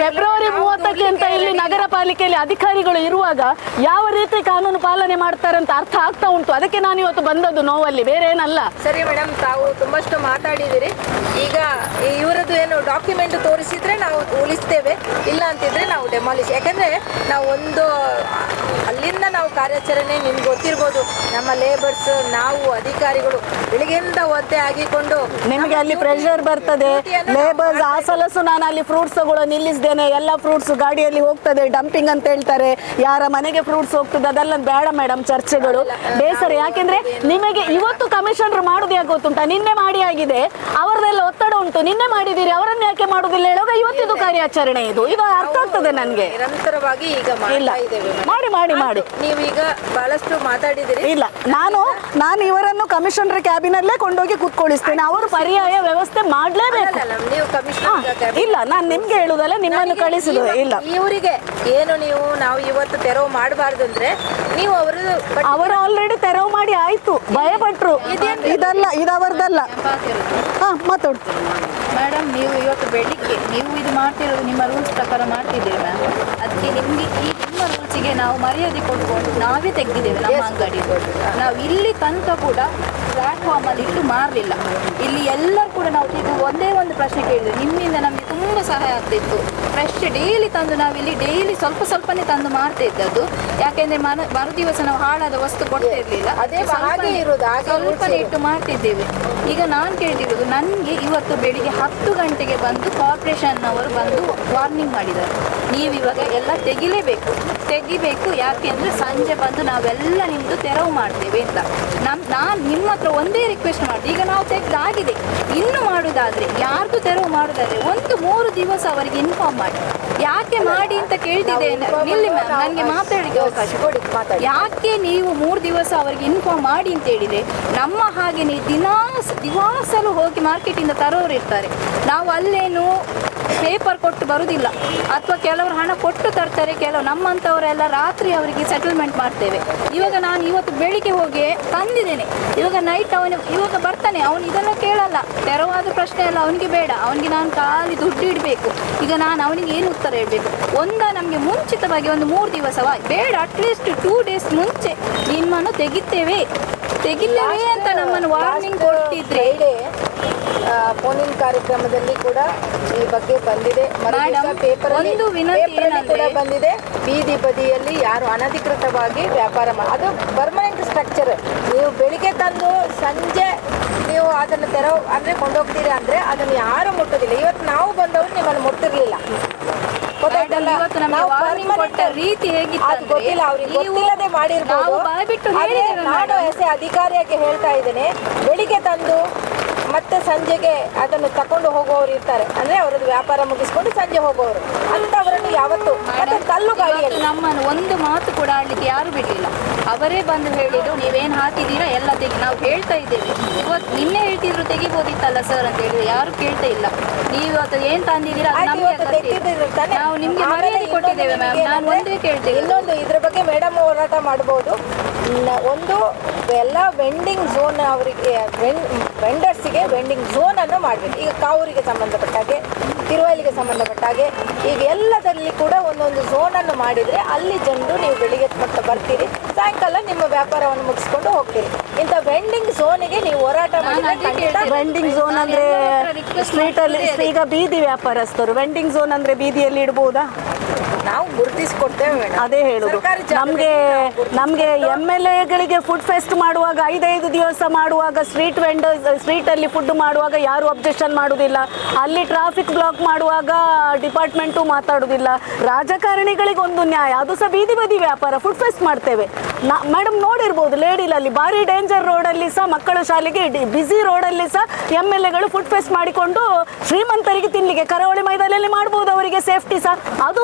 ಫೆಬ್ರವರಿ ಮೂವತ್ತಕ್ಕೆ ಅಂತ ಇಲ್ಲಿ ನಗರ ಪಾಲಿಕೆಯಲ್ಲಿ ಅಧಿಕಾರಿಗಳು ಇರುವಾಗ ಯಾವ ರೀತಿ ಕಾನೂನು ಪಾಲನೆ ಮಾಡ್ತಾರೆ ಅಂತ ಅರ್ಥ ಆಗ್ತಾ ಉಂಟು. ಅದಕ್ಕೆ ನಾನು ಇವತ್ತು ಬಂದದ್ದು ನೋವಲ್ಲಿ. ಬೇರೆ ಏನಲ್ಲ. ಸರಿ ಮೇಡಮ್ ತಾವು ತುಂಬಷ್ಟು ಮಾತಾಡಿದಿರಿ. ಈಗ ಇವರದ್ದು ಏನು ಡಾಕ್ಯುಮೆಂಟ್ ತೋರಿಸಿದ್ರೆ ನಾವು ಉಳಿಸ್ತೇವೆ. ಇಲ್ಲ ಅಂತಿದ್ರೆ ನಾವು ಡೆಮಾಲಿಷ್ ಯಾಕಂದ್ರೆ ನಾವು ಒಂದು ಅಲ್ಲಿಂದ ನಾವು ಕಾರ್ಯಾಚರಣೆ ನಿಮ್ಗೆ ಗೊತ್ತಿರ್ಬೋದು ನಮ್ಮ ಲೇಬರ್ಸ್ ನಾವು ಅಧಿಕಾರಿಗಳು ಬೆಳಿಗ್ಗೆಯಿಂದ ಒದ್ದೆ ಆಗಿಕೊಂಡು ನಿಮಗೆ ಅಲ್ಲಿ ಪ್ರೆಷರ್ ಬರ್ತದೆ. ಲೇಬರ್ಸ್ ಆ ಸಲಸು ನಾನು ಅಲ್ಲಿ ಫ್ರೂಟ್ಸ್ ತಗೊಳ್ಳೋ ನಿಲ್ಲಿಸಿದ್ದೇನೆ ಎಲ್ಲ ಫ್ರೂಟ್ಸ್ ಗಾಡಿಯಲ್ಲಿ ಹೋಗ್ತದೆ ಡಂಪಿಂಗ್ ಅಂತ ಹೇಳ್ತಾರೆ. ಯಾರ ಮನೆಗೆ ಫ್ರೂಟ್ಸ್ ಹೋಗ್ತದೆ ಅದೆಲ್ಲ ಬೇಡ ಮೇಡಮ್ ಚರ್ಚೆಗಳು. ಬೇಸರ. ಯಾಕೆಂದ್ರೆ ನಿಮಗೆ ಇವತ್ತು ಕಮಿಷನರ್ ಮಾಡುದು ಯಾಕೆ ಗೊತ್ತುಂಟಾ? ನಿನ್ನೆ ಮಾಡಿ ಆಗಿದೆ. ಅವರದೆಲ್ಲ ಒತ್ತಡ ಉಂಟು. ನಿನ್ನೆ ಮಾಡಿದಿರಿ ಅವರನ್ನು ಯಾಕೆ ಮಾಡುದಿಲ್ಲ ಹೇಳುವಾಗ ಇವತ್ತಿದು ಕಾರ್ಯಾಚರಣೆ ಇದು. ಇದು ಅರ್ಥ ಆಗ್ತದೆ ನನಗೆ. ನಿರಂತರವಾಗಿ ಈಗ ಮಾಡಿ ಮಾಡಿ ಮಾಡಿ. ಮಾಡಿ. ನೀವೀಗ ಬಹಳಷ್ಟು ಮಾತಾಡಿದಿರಿ ಇಲ್ಲ ನಾನು ನಾನು ಇವರನ್ನು ಕಮಿಷನರ್ ಕ್ಯಾಬಿನಲ್ಲೇ ಕೊಂಡೋಗಿ ಕೂತ್ಕೊಳ್ಳಿಸ್ತೇನೆ ಅವರು ಪರ್ಯಾಯ ವ್ಯವಸ್ಥೆ ಮಾಡಲೇಬೇಕು. ನೀವು ಕಮಿಷನರ್ ಇಲ್ಲ ನಾನು ನಿಮ್ಗೆ ಹೇಳುದಲ್ಲ ನಿಮ್ಮನ್ನು ಕಳಿಸಿದ ಇಲ್ಲ. ಇವರಿಗೆ ಏನು ನೀವು ನಾವು ಇವತ್ತು ತೆರವು ಮಾಡಬಾರ್ದು ಅಂದ್ರೆ ನೀವು ಅವರು ಅವರು ಆಲ್ರೆಡಿ ತೆರವು ಮಾಡಿ ಆಯ್ತು. ಭಯಪಟ್ರು. ಇದಲ್ಲ ಇದವರದಲ್ಲ ಹಾ ಮಾತಾಡು ಮೇಡಮ್ ನೀವು ಇವತ್ತು ಬೆಳಿಗ್ಗೆ ನೀವು ಇದು ಮಾಡ್ತಿರೋದು ನಿಮ್ಮ ರೂಲ್ಸ್ ಪ್ರಕಾರ ಮಾಡ್ತಿದ್ದೀರಾ ಮ್ಯಾಮ್ ಅದಕ್ಕೆ ನಿಮಗೆ ಈ ನಾವು ಮರ್ಯಾದೆ ಕೊಟ್ಕೊಂಡು ನಾವೇ ತೆಗೆದಿದ್ದೇವೆ ನಮ್ಮ ಅಂಗಡಿ. ನಾವು ಇಲ್ಲಿ ತನಕ ಕೂಡ ಪ್ಲಾಟ್ಫಾರ್ಮ್ ಅಲ್ಲಿ ಇಟ್ಟು ಮಾರಲಿಲ್ಲ. ಇಲ್ಲಿ ಎಲ್ಲರೂ ಕೂಡ ನಾವು ಇದು ಒಂದೇ ಒಂದು ಪ್ರಶ್ನೆ ಕೇಳಿದ್ವಿ. ನಿಮ್ಮಿಂದ ನಮಗೆ ತುಂಬ ಸಹಾಯ ಆಗ್ತಿತ್ತು. ಫ್ರೆಶ್ ಡೈಲಿ ತಂದು ನಾವಿಲ್ಲಿ ಡೈಲಿ ಸ್ವಲ್ಪ ಸ್ವಲ್ಪನೇ ತಂದು ಮಾಡ್ತಾ ಇದ್ದದ್ದು. ಯಾಕೆಂದ್ರೆ ಮನ ಮರು ದಿವಸ ನಾವು ಹಾಳಾದ ವಸ್ತು ಕೊಡ್ತಾ ಇರಲಿಲ್ಲ. ಅದೇ ಸ್ವಲ್ಪನೇ ಇಟ್ಟು ಮಾಡ್ತಿದ್ದೇವೆ ಈಗ ನಾನು ನನಗೆ ಇವತ್ತು ಬೆಳಿಗ್ಗೆ ಹತ್ತು ಗಂಟೆಗೆ ಬಂದು ಕಾರ್ಪೊರೇಷನ್ನವರು ಬಂದು ವಾರ್ನಿಂಗ್ ಮಾಡಿದ್ದಾರೆ. ನೀವು ಇವಾಗ ಎಲ್ಲ ತೆಗಿಲೇಬೇಕು. ತೆಗಿಬೇಕು ಯಾಕೆ ಅಂದರೆ ಸಂಜೆ ಬಂದು ನಾವೆಲ್ಲ ನಿಮ್ಮದು ತೆರವು ಮಾಡ್ತೇವೆ ಅಂತ. ನಮ್ಮ ನಾನು ನಿಮ್ಮ ಹತ್ರ ಒಂದೇ ರಿಕ್ವೆಸ್ಟ್ ಮಾಡಿದೆ. ಈಗ ನಾವು ತೆಗೆದಾಗಿದೆ. ಇನ್ನು ಮಾಡೋದಾದರೆ, ಯಾರ್ದು ತೆರವು ಮಾಡೋದಾದರೆ ಒಂದು ಮೂರು ದಿವಸ ಅವರಿಗೆ ಇನ್ಫಾರ್ಮ್ ಮಾಡಿ. ಯಾಕೆ ಮಾಡಿ ಅಂತ ಕೇಳ್ತಿದ್ದೇನೆ ನಿಲ್ಲಿ ಮ್ಯಾಮ್ ನನಗೆ ಮಾತಾಡಲಿಕ್ಕೆ ಅವಕಾಶ ಕೊಡಿ. ಯಾಕೆ ನೀವು ಮೂರು ದಿವಸ ಅವರಿಗೆ ಇನ್ಫಾರ್ಮ್ ಮಾಡಿ ಅಂತ ಹೇಳಿದೆ ನಮ್ಮ ಹಾಗೆ ದಿನಾ ದಿವಾಸಲು ಹೋಗಿ ಮಾರ್ಕೆಟಿಂದ ತರೋರು ಇರ್ತಾರೆ. ನಾವು ಅಲ್ಲೇನು ಪೇಪರ್ ಕೊಟ್ಟು ಬರುವುದಿಲ್ಲ ಅಥವಾ ಕೆಲವರು ಹಣ ಕೊಟ್ಟು ತರ್ತಾರೆ, ಕೆಲವು ನಮ್ಮಂಥವರೆಲ್ಲ ರಾತ್ರಿ ಅವರಿಗೆ ಸೆಟಲ್ಮೆಂಟ್ ಮಾಡ್ತೇವೆ. ಇವಾಗ ನಾನು ಇವತ್ತು ಬೆಳಿಗ್ಗೆ ಹೋಗಿ ತಂದಿದ್ದೇನೆ. ಇವಾಗ ನೈಟ್ ಅವನು ಇವಾಗ ಬರ್ತಾನೆ, ಅವನು ಇದೆಲ್ಲ ಕೇಳಲ್ಲ. ತೆರವಾದ ಪ್ರಶ್ನೆ ಎಲ್ಲ ಅವನಿಗೆ ಬೇಡ. ಅವನಿಗೆ ನಾನು ಖಾಲಿ ದುಡ್ಡು ಇಡಬೇಕು. ಈಗ ನಾನು ಅವನಿಗೆ ಏನು ಉತ್ತರ ಹೇಳಬೇಕು. ಒಂದ ನಮಗೆ ಮುಂಚಿತವಾಗಿ ಒಂದು ಮೂರು ದಿವಸವ ಬೇಡ ಅಟ್ಲೀಸ್ಟ್ ಟೂ ಡೇಸ್ ಮುಂಚೆ ನಿಮ್ಮನ್ನು ತೆಗಿತೇವೆ. ತೆಗಿಲೇ ಅಂತ ನಮ್ಮನ್ನು ವಾರ್ನಿಂಗ್ ಕೊಟ್ಟಿದ್ರೆ. ಫೋನಿನ ಕಾರ್ಯಕ್ರಮದಲ್ಲಿ ಕೂಡ ಈ ಬಗ್ಗೆ ಬಂದಿದೆ. ಪೇಪರ್ ಒಂದು ವಿನಂತಿ ಬಂದಿದೆ. ಬೀದಿ ಬದಿಯಲ್ಲಿ ಯಾರು ಅನಧಿಕೃತವಾಗಿ ವ್ಯಾಪಾರ ಮಾಡ ಅದು ಪರ್ಮನೆಂಟ್ ಸ್ಟ್ರಕ್ಚರ್ ನೀವು ಬೆಳಿಗ್ಗೆ ತಂದು ಸಂಜೆ ನೀವು ಅದನ್ನು ತೆರವು ಅಂದ್ರೆ ಕೊಂಡೋಗ್ತೀರಿ ಅಂದ್ರೆ ಅದನ್ನು ಯಾರು ಮುಟ್ಟೋದಿಲ್ಲ. ಇವತ್ತು ನಾವು ಬಂದವರು ನಿಮ್ಮನ್ನು ಮುಟ್ಟಿರ್ಲಿಲ್ಲ ರೀತಿ ಗೊತ್ತಿಲ್ಲ ಅವ್ರಿಗೆ ಗೊತ್ತಿಲ್ಲದೆ ಮಾಡಿರ್ಬೋದು. ನಾನು. ಎಸ್ ಅಧಿಕಾರಿಯಾಗಿ ಹೇಳ್ತಾ ಇದ್ದೇನೆ ಬೆಳಿಗ್ಗೆ ತಂದು ಮತ್ತೆ ಸಂಜೆಗೆ ಅದನ್ನು ತಕೊಂಡು ಹೋಗುವವರು ಇರ್ತಾರೆ. ಅಂದ್ರೆ ಅವರದ್ದು ವ್ಯಾಪಾರ ಮುಗಿಸ್ಕೊಂಡು ಸಂಜೆ ಹೋಗುವವರು. ಅಂತವರನ್ನು ಯಾವತ್ತು ಮತ್ತೆ ಕಲ್ಲು ಗಾಡಿಯಲ್ಲಿ ನಮ್ಮನ್ನು ಒಂದು ಮಾತು ಕೂಡ ಆಡ್ಲಿಕ್ಕೆ ಯಾರು ಬಿಡಲಿಲ್ಲ. ಅವರೇ ಬಂದು ಹೇಳಿದ್ರು ನೀವೇನು ಹಾಕಿದ್ದೀರಾ? ಎಲ್ಲ ತೆಗಿ ನಾವು ಹೇಳ್ತಾ ಇದ್ದೇವೆ. ಇವತ್ತು ನಿನ್ನೆ ಹೇಳ್ತಿದ್ರು ತೆಗಿಬೋದಿತ್ತಲ್ಲ ಸರ್ ಅಂತ ಹೇಳಿದ್ರು ಯಾರು ಕೇಳ್ತಾ ಇಲ್ಲ. ನೀವು ಇವತ್ತು ಏನ್ ತಂದಿದ್ದೀರಾ ಅದು? ನಾವು ನಿಮ್ಗೆ ಮರ್ಯಾದೆ ಕೊಟ್ಟಿದ್ದೇವೆ ಮ್ಯಾಮ್. ನಾನು ಒಂದೇ ಕೇಳ್ತೇವೆ ಇನ್ನೊಂದು ಇದ್ರ ಬಗ್ಗೆ ಮೇಡಮ್ ಹೋರಾಟ ಮಾಡ್ಬೋದು. ಒಂದು ಎಲ್ಲ ವೆಂಡಿಂಗ್ ಝೋನ್ ಅವರಿಗೆ ವೆಂಡರ್ಸಿಗೆ ವೆಂಡಿಂಗ್ ಝೋನ್ ಅನ್ನು ಮಾಡಬೇಕು. ಈಗ ಕಾವೂರಿಗೆ ಸಂಬಂಧಪಟ್ಟ ಹಾಗೆ. ತಿರುವಲ್ಲಿಗೆ ಸಂಬಂಧಪಟ್ಟ ಹಾಗೆ ಈಗ ಎಲ್ಲದರಲ್ಲಿ ಕೂಡ ಒಂದೊಂದು ಝೋನ್ ಅನ್ನು ಮಾಡಿದ್ರೆ ಅಲ್ಲಿ ಜನರು ನೀವು ಬೆಳಿಗ್ಗೆ ಕೊಟ್ಟು ಬರ್ತೀರಿ ಸಾಯಂಕಾಲ ನಿಮ್ಮ ವ್ಯಾಪಾರವನ್ನು ಮುಗಿಸ್ಕೊಂಡು ಹೋಗ್ತೀರಿ. ಇಂಥ ವೆಂಡಿಂಗ್ ಝೋನಿಗೆ ನೀವು ಹೋರಾಟ ಮಾಡಿದ್ರೆ. ವೆಂಡಿಂಗ್ ಝೋನ್ ಅಂದ್ರೆ ನಾನು ಎಲ್ಲರ ಹತ್ರ request ಸ್ಟ್ರೀಟ್ ಅಲ್ಲಿ ಈಗ ಬೀದಿ ವ್ಯಾಪಾರಸ್ಥರು. ವೆಂಡಿಂಗ್ ಝೋನ್ ಅಂದ್ರೆ ಬೀದಿಯಲ್ಲಿ ಇಡ್ಬೋದಾ? ನಾವು ಗುರುತಿಸಿಕೊಡ್ತೇವೆ ಮೇಡಮ್. ಅದೇ ಹೇಳುದು. ನಮಗೆ ನಮಗೆ ಎಂ ಎಲ್ ಎಗಳಿಗೆ ಫುಡ್ ಫೆಸ್ಟ್ ಮಾಡುವಾಗ ಐದೈದು ದಿವಸ ಮಾಡುವಾಗ ಸ್ಟ್ರೀಟ್ ವೆಂಡರ್ಸ್ ಸ್ಟ್ರೀಟ್ ಅಲ್ಲಿ ಫುಡ್ ಮಾಡುವಾಗ ಯಾರು ಅಬ್ಜೆಕ್ಷನ್ ಮಾಡುದಿಲ್ಲ. ಅಲ್ಲಿ ಟ್ರಾಫಿಕ್ ಬ್ಲಾಕ್ ಮಾಡುವಾಗ ಡಿಪಾರ್ಟ್ಮೆಂಟು ಮಾತಾಡುದಿಲ್ಲ. ರಾಜಕಾರಣಿಗಳಿಗೆ ಒಂದು ನ್ಯಾಯ. ಅದು ಸಹ ಬೀದಿ ಬದಿ ವ್ಯಾಪಾರ. ಫುಡ್ ಫೆಸ್ಟ್ ಮಾಡ್ತೇವೆ. ಮೇಡಮ್ ನೋಡಿರ್ಬೋದು ಲೇಡಿಲಲ್ಲಿ ಭಾರಿ ಡೇಂಜರ್ ರೋಡಲ್ಲಿ ಸಹ ಮಕ್ಕಳ ಶಾಲೆಗೆ ಬಿಸಿ ರೋಡಲ್ಲಿ ಸಹ ಎಂ ಎಲ್ ಎಗಳು ಫುಡ್ ಫೆಸ್ಟ್ ಮಾಡಿಕೊಂಡು ಶ್ರೀಮಂತರಿಗೆ ತಿನ್ನಲಿಕ್ಕೆ ಕರಾವಳಿ ಮೈದಾನದಲ್ಲಿ ಮಾಡ್ಬೋದು ಅವರಿಗೆ ಸೇಫ್ಟಿ ಸಹ. ಅದು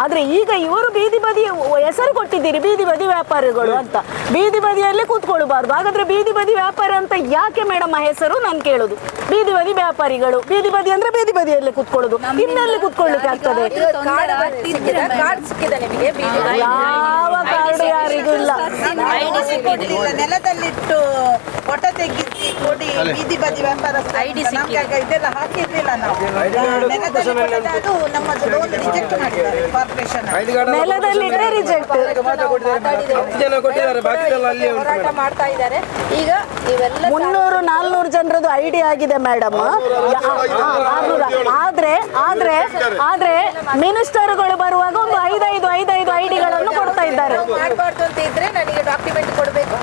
ಆದ್ರೆ ಈಗ ಇವರು ಬೀದಿ ಬದಿ ಹೆಸರು ಕೊಟ್ಟಿದ್ದೀರಿ ಬೀದಿ ಬದಿ ವ್ಯಾಪಾರಿಗಳು ಅಂತ. ಬೀದಿ ಬದಿಯಲ್ಲಿ ಕೂತ್ಕೊಳ್ಬಾರ್ದು ಹಾಗಾದ್ರೆ ಬೀದಿ ಬದಿ ವ್ಯಾಪಾರ ಅಂತ ಯಾಕೆ ಮೇಡಮ್ ಆ ಹೆಸರು? ನಾನು ಕೇಳುದು. ಬೀದಿ ಬದಿ ವ್ಯಾಪಾರಿಗಳು. ಬೀದಿ ಬದಿ ಅಂದ್ರೆ ಬೀದಿ ಬದಿಯಲ್ಲಿ ಕೂತ್ಕೊಳ್ಳೋದು. ಇನ್ನೆಲ್ಲಿ ಕೂತ್ಕೊಳ್ಳಿಕ್ಕೆ ಆಗ್ತದೆ? ಯಾವ ಕಾರ್ಡ್ ಯಾರಿಗೂ ಇಲ್ಲ. ನೆಲದಲ್ಲಿಟ್ಟು ಹೊಟ ತೆಗಿಸಿ ಕೊಡಿ ಬೀದಿ ಬದಿ ವ್ಯಾಪಾರ ಇದೆಲ್ಲ ಹಾಕಿರ್ಲಿಲ್ಲ ನಾವು. ನೆಲದಲ್ಲಿ ಅದು ನಮ್ಮದು ಲೋನ್ ರಿಜೆಕ್ಟ್ ಮಾಡಿದ್ದಾರೆ. ನೆಲದಲ್ಲಿ ಇದ್ರೆ ರಿಜೆಕ್ಟ್ ಹೋರಾಟ ಮಾಡ್ತಾ ಇದ್ದಾರೆ. ಈಗ ಮುನ್ನೂರು ನಾಲ್ನೂರು ಜನರದು ಐಡಿ ಆಗಿದೆ ಮೇಡಮ್. ಆದ್ರೆ ಆದ್ರೆ ಆದ್ರೆ ಮಿನಿಸ್ಟರ್ಗಳು ಬರುವಾಗ ಒಂದು ಐದೈದು ಐದೈದು ಐಡಿಗಳನ್ನು ಕೊಡ್ತಾ ಇದ್ದಾರೆ. ಮಾಡಬಾರ್ದು ಅಂತ ಇದ್ರೆ ನನಗೆ ಡಾಕ್ಯುಮೆಂಟ್ ಕೊಡಬೇಕು.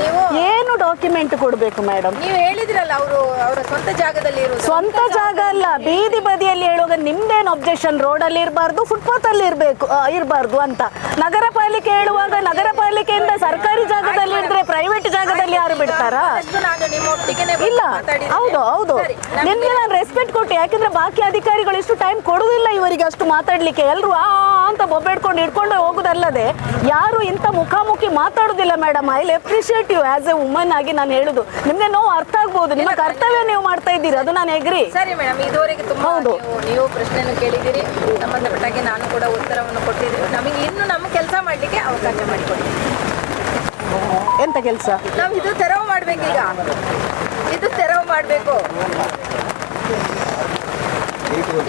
ನೀವು ಏನು ಡಾಕ್ಯುಮೆಂಟ್ ಕೊಡಬೇಕು ಮೇಡಮ್ ನೀವು ಹೇಳಿದ್ರಲ್ಲ ಅವರು ಅವರ ಸ್ವಂತ ಜಾಗದಲ್ಲಿ ಇರುವುದು ಸ್ವಂತ ಜಾಗ ಅಲ್ಲ ಬೀದಿ ಬದಿಯಲ್ಲಿ ಹೇಳುವಾಗ ನಿಮ್ದೇನು ಅಬ್ಜೆಕ್ಷನ್ ರೋಡಲ್ಲಿ ಇರಬಾರ್ದು ಫುಟ್ಪಾತ್ ಅಲ್ಲಿ ಇರಬೇಕು ಇರಬಾರ್ದು ಅಂತ. ನಗರ ಪಾಲಿಕೆ ಹೇಳುವಾಗ ನಗರ ಪಾಲಿಕೆಯಿಂದ ಸರ್ಕಾರಿ ಜಾಗದಲ್ಲಿ ಇದ್ರೆ ಪ್ರೈವೇಟ್ ಜಾಗದಲ್ಲಿ ಯಾರು ಬಿಡ್ತಾರಾ? ನಾನು ಇಲ್ಲ. ಹೌದು ಹೌದು. ಸರಿ, ನಿಮ್ಗೆ ನಾನು ರೆಸ್ಪೆಕ್ಟ್ ಕೊಟ್ಟೆ ಯಾಕಂದ್ರೆ ಬಾಕಿ ಅಧಿಕಾರಿಗಳು ಇಷ್ಟು ಟೈಮ್ ಕೊಡುದಿಲ್ಲ ಇವರಿಗೆ ಅಷ್ಟು ಮಾತಾಡ್ಲಿಕ್ಕೆ. ಎಲ್ಲರೂ ಆ ಆ ಅಂತ ಬೊಬ್ಬೆಡ್ಕೊಂಡು ಇಟ್ಕೊಂಡು ಹೋಗುದಲ್ಲದೆ ಯಾರು ಇಂಥ ಮುಖಾಮುಖಿ ಮಾತಾಡೋದಿಲ್ಲ madam I appreciate you as a woman ಆಗಿ ನಾನು ಹೇಳುದು. ನಿಮ್ಗೆ ನೋವು ಅರ್ಥ ಆಗ್ಬೋದು. ನಿಮ್ಮ ಕರ್ತವ್ಯ ನೀವು ಮಾಡ್ತಾ ಇದ್ದೀರಿ. ಅದು ನಾನು ಎಗ್ರಿ ಸರಿ ಮೇಡಮ್ ಇದುವರೆಗೆ ತುಂಬಾ ಹೌದು. ನೀವು ನೀವು ಪ್ರಶ್ನೆಯನ್ನು ಕೇಳಿದಿರಿ ಸಂಬಂಧಪಟ್ಟಾಗಿ ನಾನು ಕೂಡ ಉತ್ತರವನ್ನು ಕೊಟ್ಟಿದ್ದೀನಿ. ನಮಗೆ ಇನ್ನು ನಮ್ಮ ಕೆಲಸ ಮಾಡಲಿಕ್ಕೆ ಅವಕಾಶ ಮಾಡಿಕೊಡಿ. ಎಂತ ಕೆಲಸ? ನಾವು ಇದು ತೆರವು ಮಾಡ್ಬೇಕೀಗ ಇದು ತೆರವು ಮಾಡಬೇಕು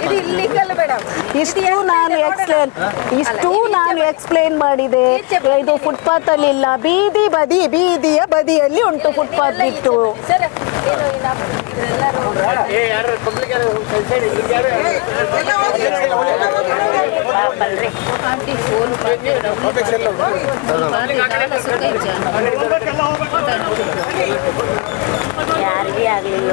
ಇದು ಇಲ್ಲಿಗಲ್ ಮೇಡಮ್ ಇಷ್ಟು ನಾನು ಎಕ್ಸ್ಪ್ಲೇನ್ ಇಷ್ಟು ನಾನು ಎಕ್ಸ್ಪ್ಲೇನ್ ಮಾಡಿದೆ. ಇದು ಫುಟ್ಪಾತ್ ಅಲ್ಲಿ ಇಲ್ಲ. ಬೀದಿ ಬದಿ ಬೀದಿಯ ಬದಿಯಲ್ಲಿ ಉಂಟು ಫುಟ್ಪಾತ್ ಬಿಟ್ಟು. ಯಾರಿಗೇ ಆಗಲಿಲ್ಲ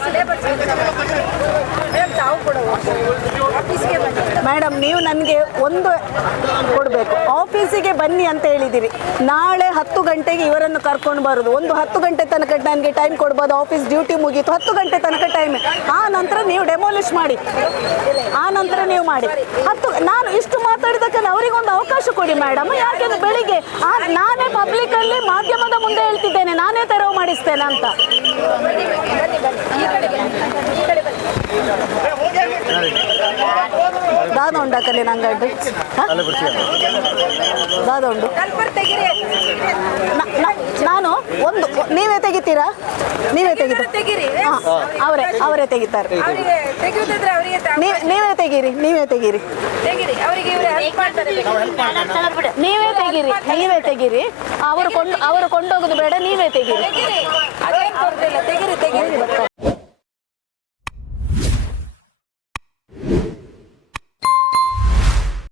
ಅವಾಗಲೇ ತೆಗಿ ತೆಗಿ ಅಂತ ಹೇಳುದು. ತೆಗಿಲಿಕ್ಕಾಗಲ್ಲ. ಮೇಡಮ್ ನೀವು ನನಗೆ ಒಂದು ಕೊಡಬೇಕು. ಆಫೀಸಿಗೆ ಬನ್ನಿ ಅಂತ ಹೇಳಿದ್ದೀರಿ. ನಾಳೆ ಹತ್ತು ಗಂಟೆಗೆ ಇವರನ್ನು ಕರ್ಕೊಂಡು ಬರೋದು. ಒಂದು ಹತ್ತು ಗಂಟೆ ತನಕ ನನಗೆ ಟೈಮ್ ಕೊಡ್ಬೋದು. ಆಫೀಸ್ ಡ್ಯೂಟಿ ಮುಗೀತು. ಹತ್ತು ಗಂಟೆ ತನಕ ಟೈಮ್ ಆ ನಂತರ ನೀವು ಡೆಮೋಲಿಷ್ ಮಾಡಿ. ಆ ನಂತರ ನೀವು ಮಾಡಿ. ಹತ್ತು ನಾನು ಇಷ್ಟು ಮಾತಾಡಿದಕ್ಕೆ ಅವರಿಗೊಂದು ಅವಕಾಶ ಕೊಡಿ ಮೇಡಮ್ ಯಾಕೆಂದ್ರೆ ಬೆಳಿಗ್ಗೆ? ಆ ನಾನೇ ಪಬ್ಲಿಕಲ್ಲಿ ಮಾಧ್ಯಮದ ಮುಂದೆ ಹೇಳ್ತಿದ್ದೇನೆ. ನಾನೇ ತೆರವು ಮಾಡಿಸ್ತೇನೆ ಅಂತ. ದಾದ ಉಂಡಕ್ಕಲ್ಲಿ ನಂಗಡ್ಡು ದಾದ ಉಂಡು ನಾನು ಒಂದು ನೀವೇ ತೆಗಿತೀರಾ? ನೀವೇ ತೆಗಿತೀರಿ? ಅವರೇ ಅವರೇ ತೆಗಿತಾರೆ. ನೀವೇ ತೆಗೀರಿ ನೀವೇ ತೆಗೀರಿ. ತೆಗಿರಿ. ಅವರಿಗೆ ಇವರು ಹೆಲ್ಪ್ ಮಾಡ್ತಾರೆ. ನೀವೇ ತೆಗೀರಿ ನೀವೇ ತೆಗೀರಿ. ಅವರು ಕೊಂಡು ಅವರು ಕೊಂಡೋಗೋದು ಬೇಡ ನೀವೇ ತೆಗೀರಿ. ತೆಗಿರಿ. ಅದೇನು ತೊಂದ್ರೆ ತೆಗಿರಿ ತೆಗಿರಿ.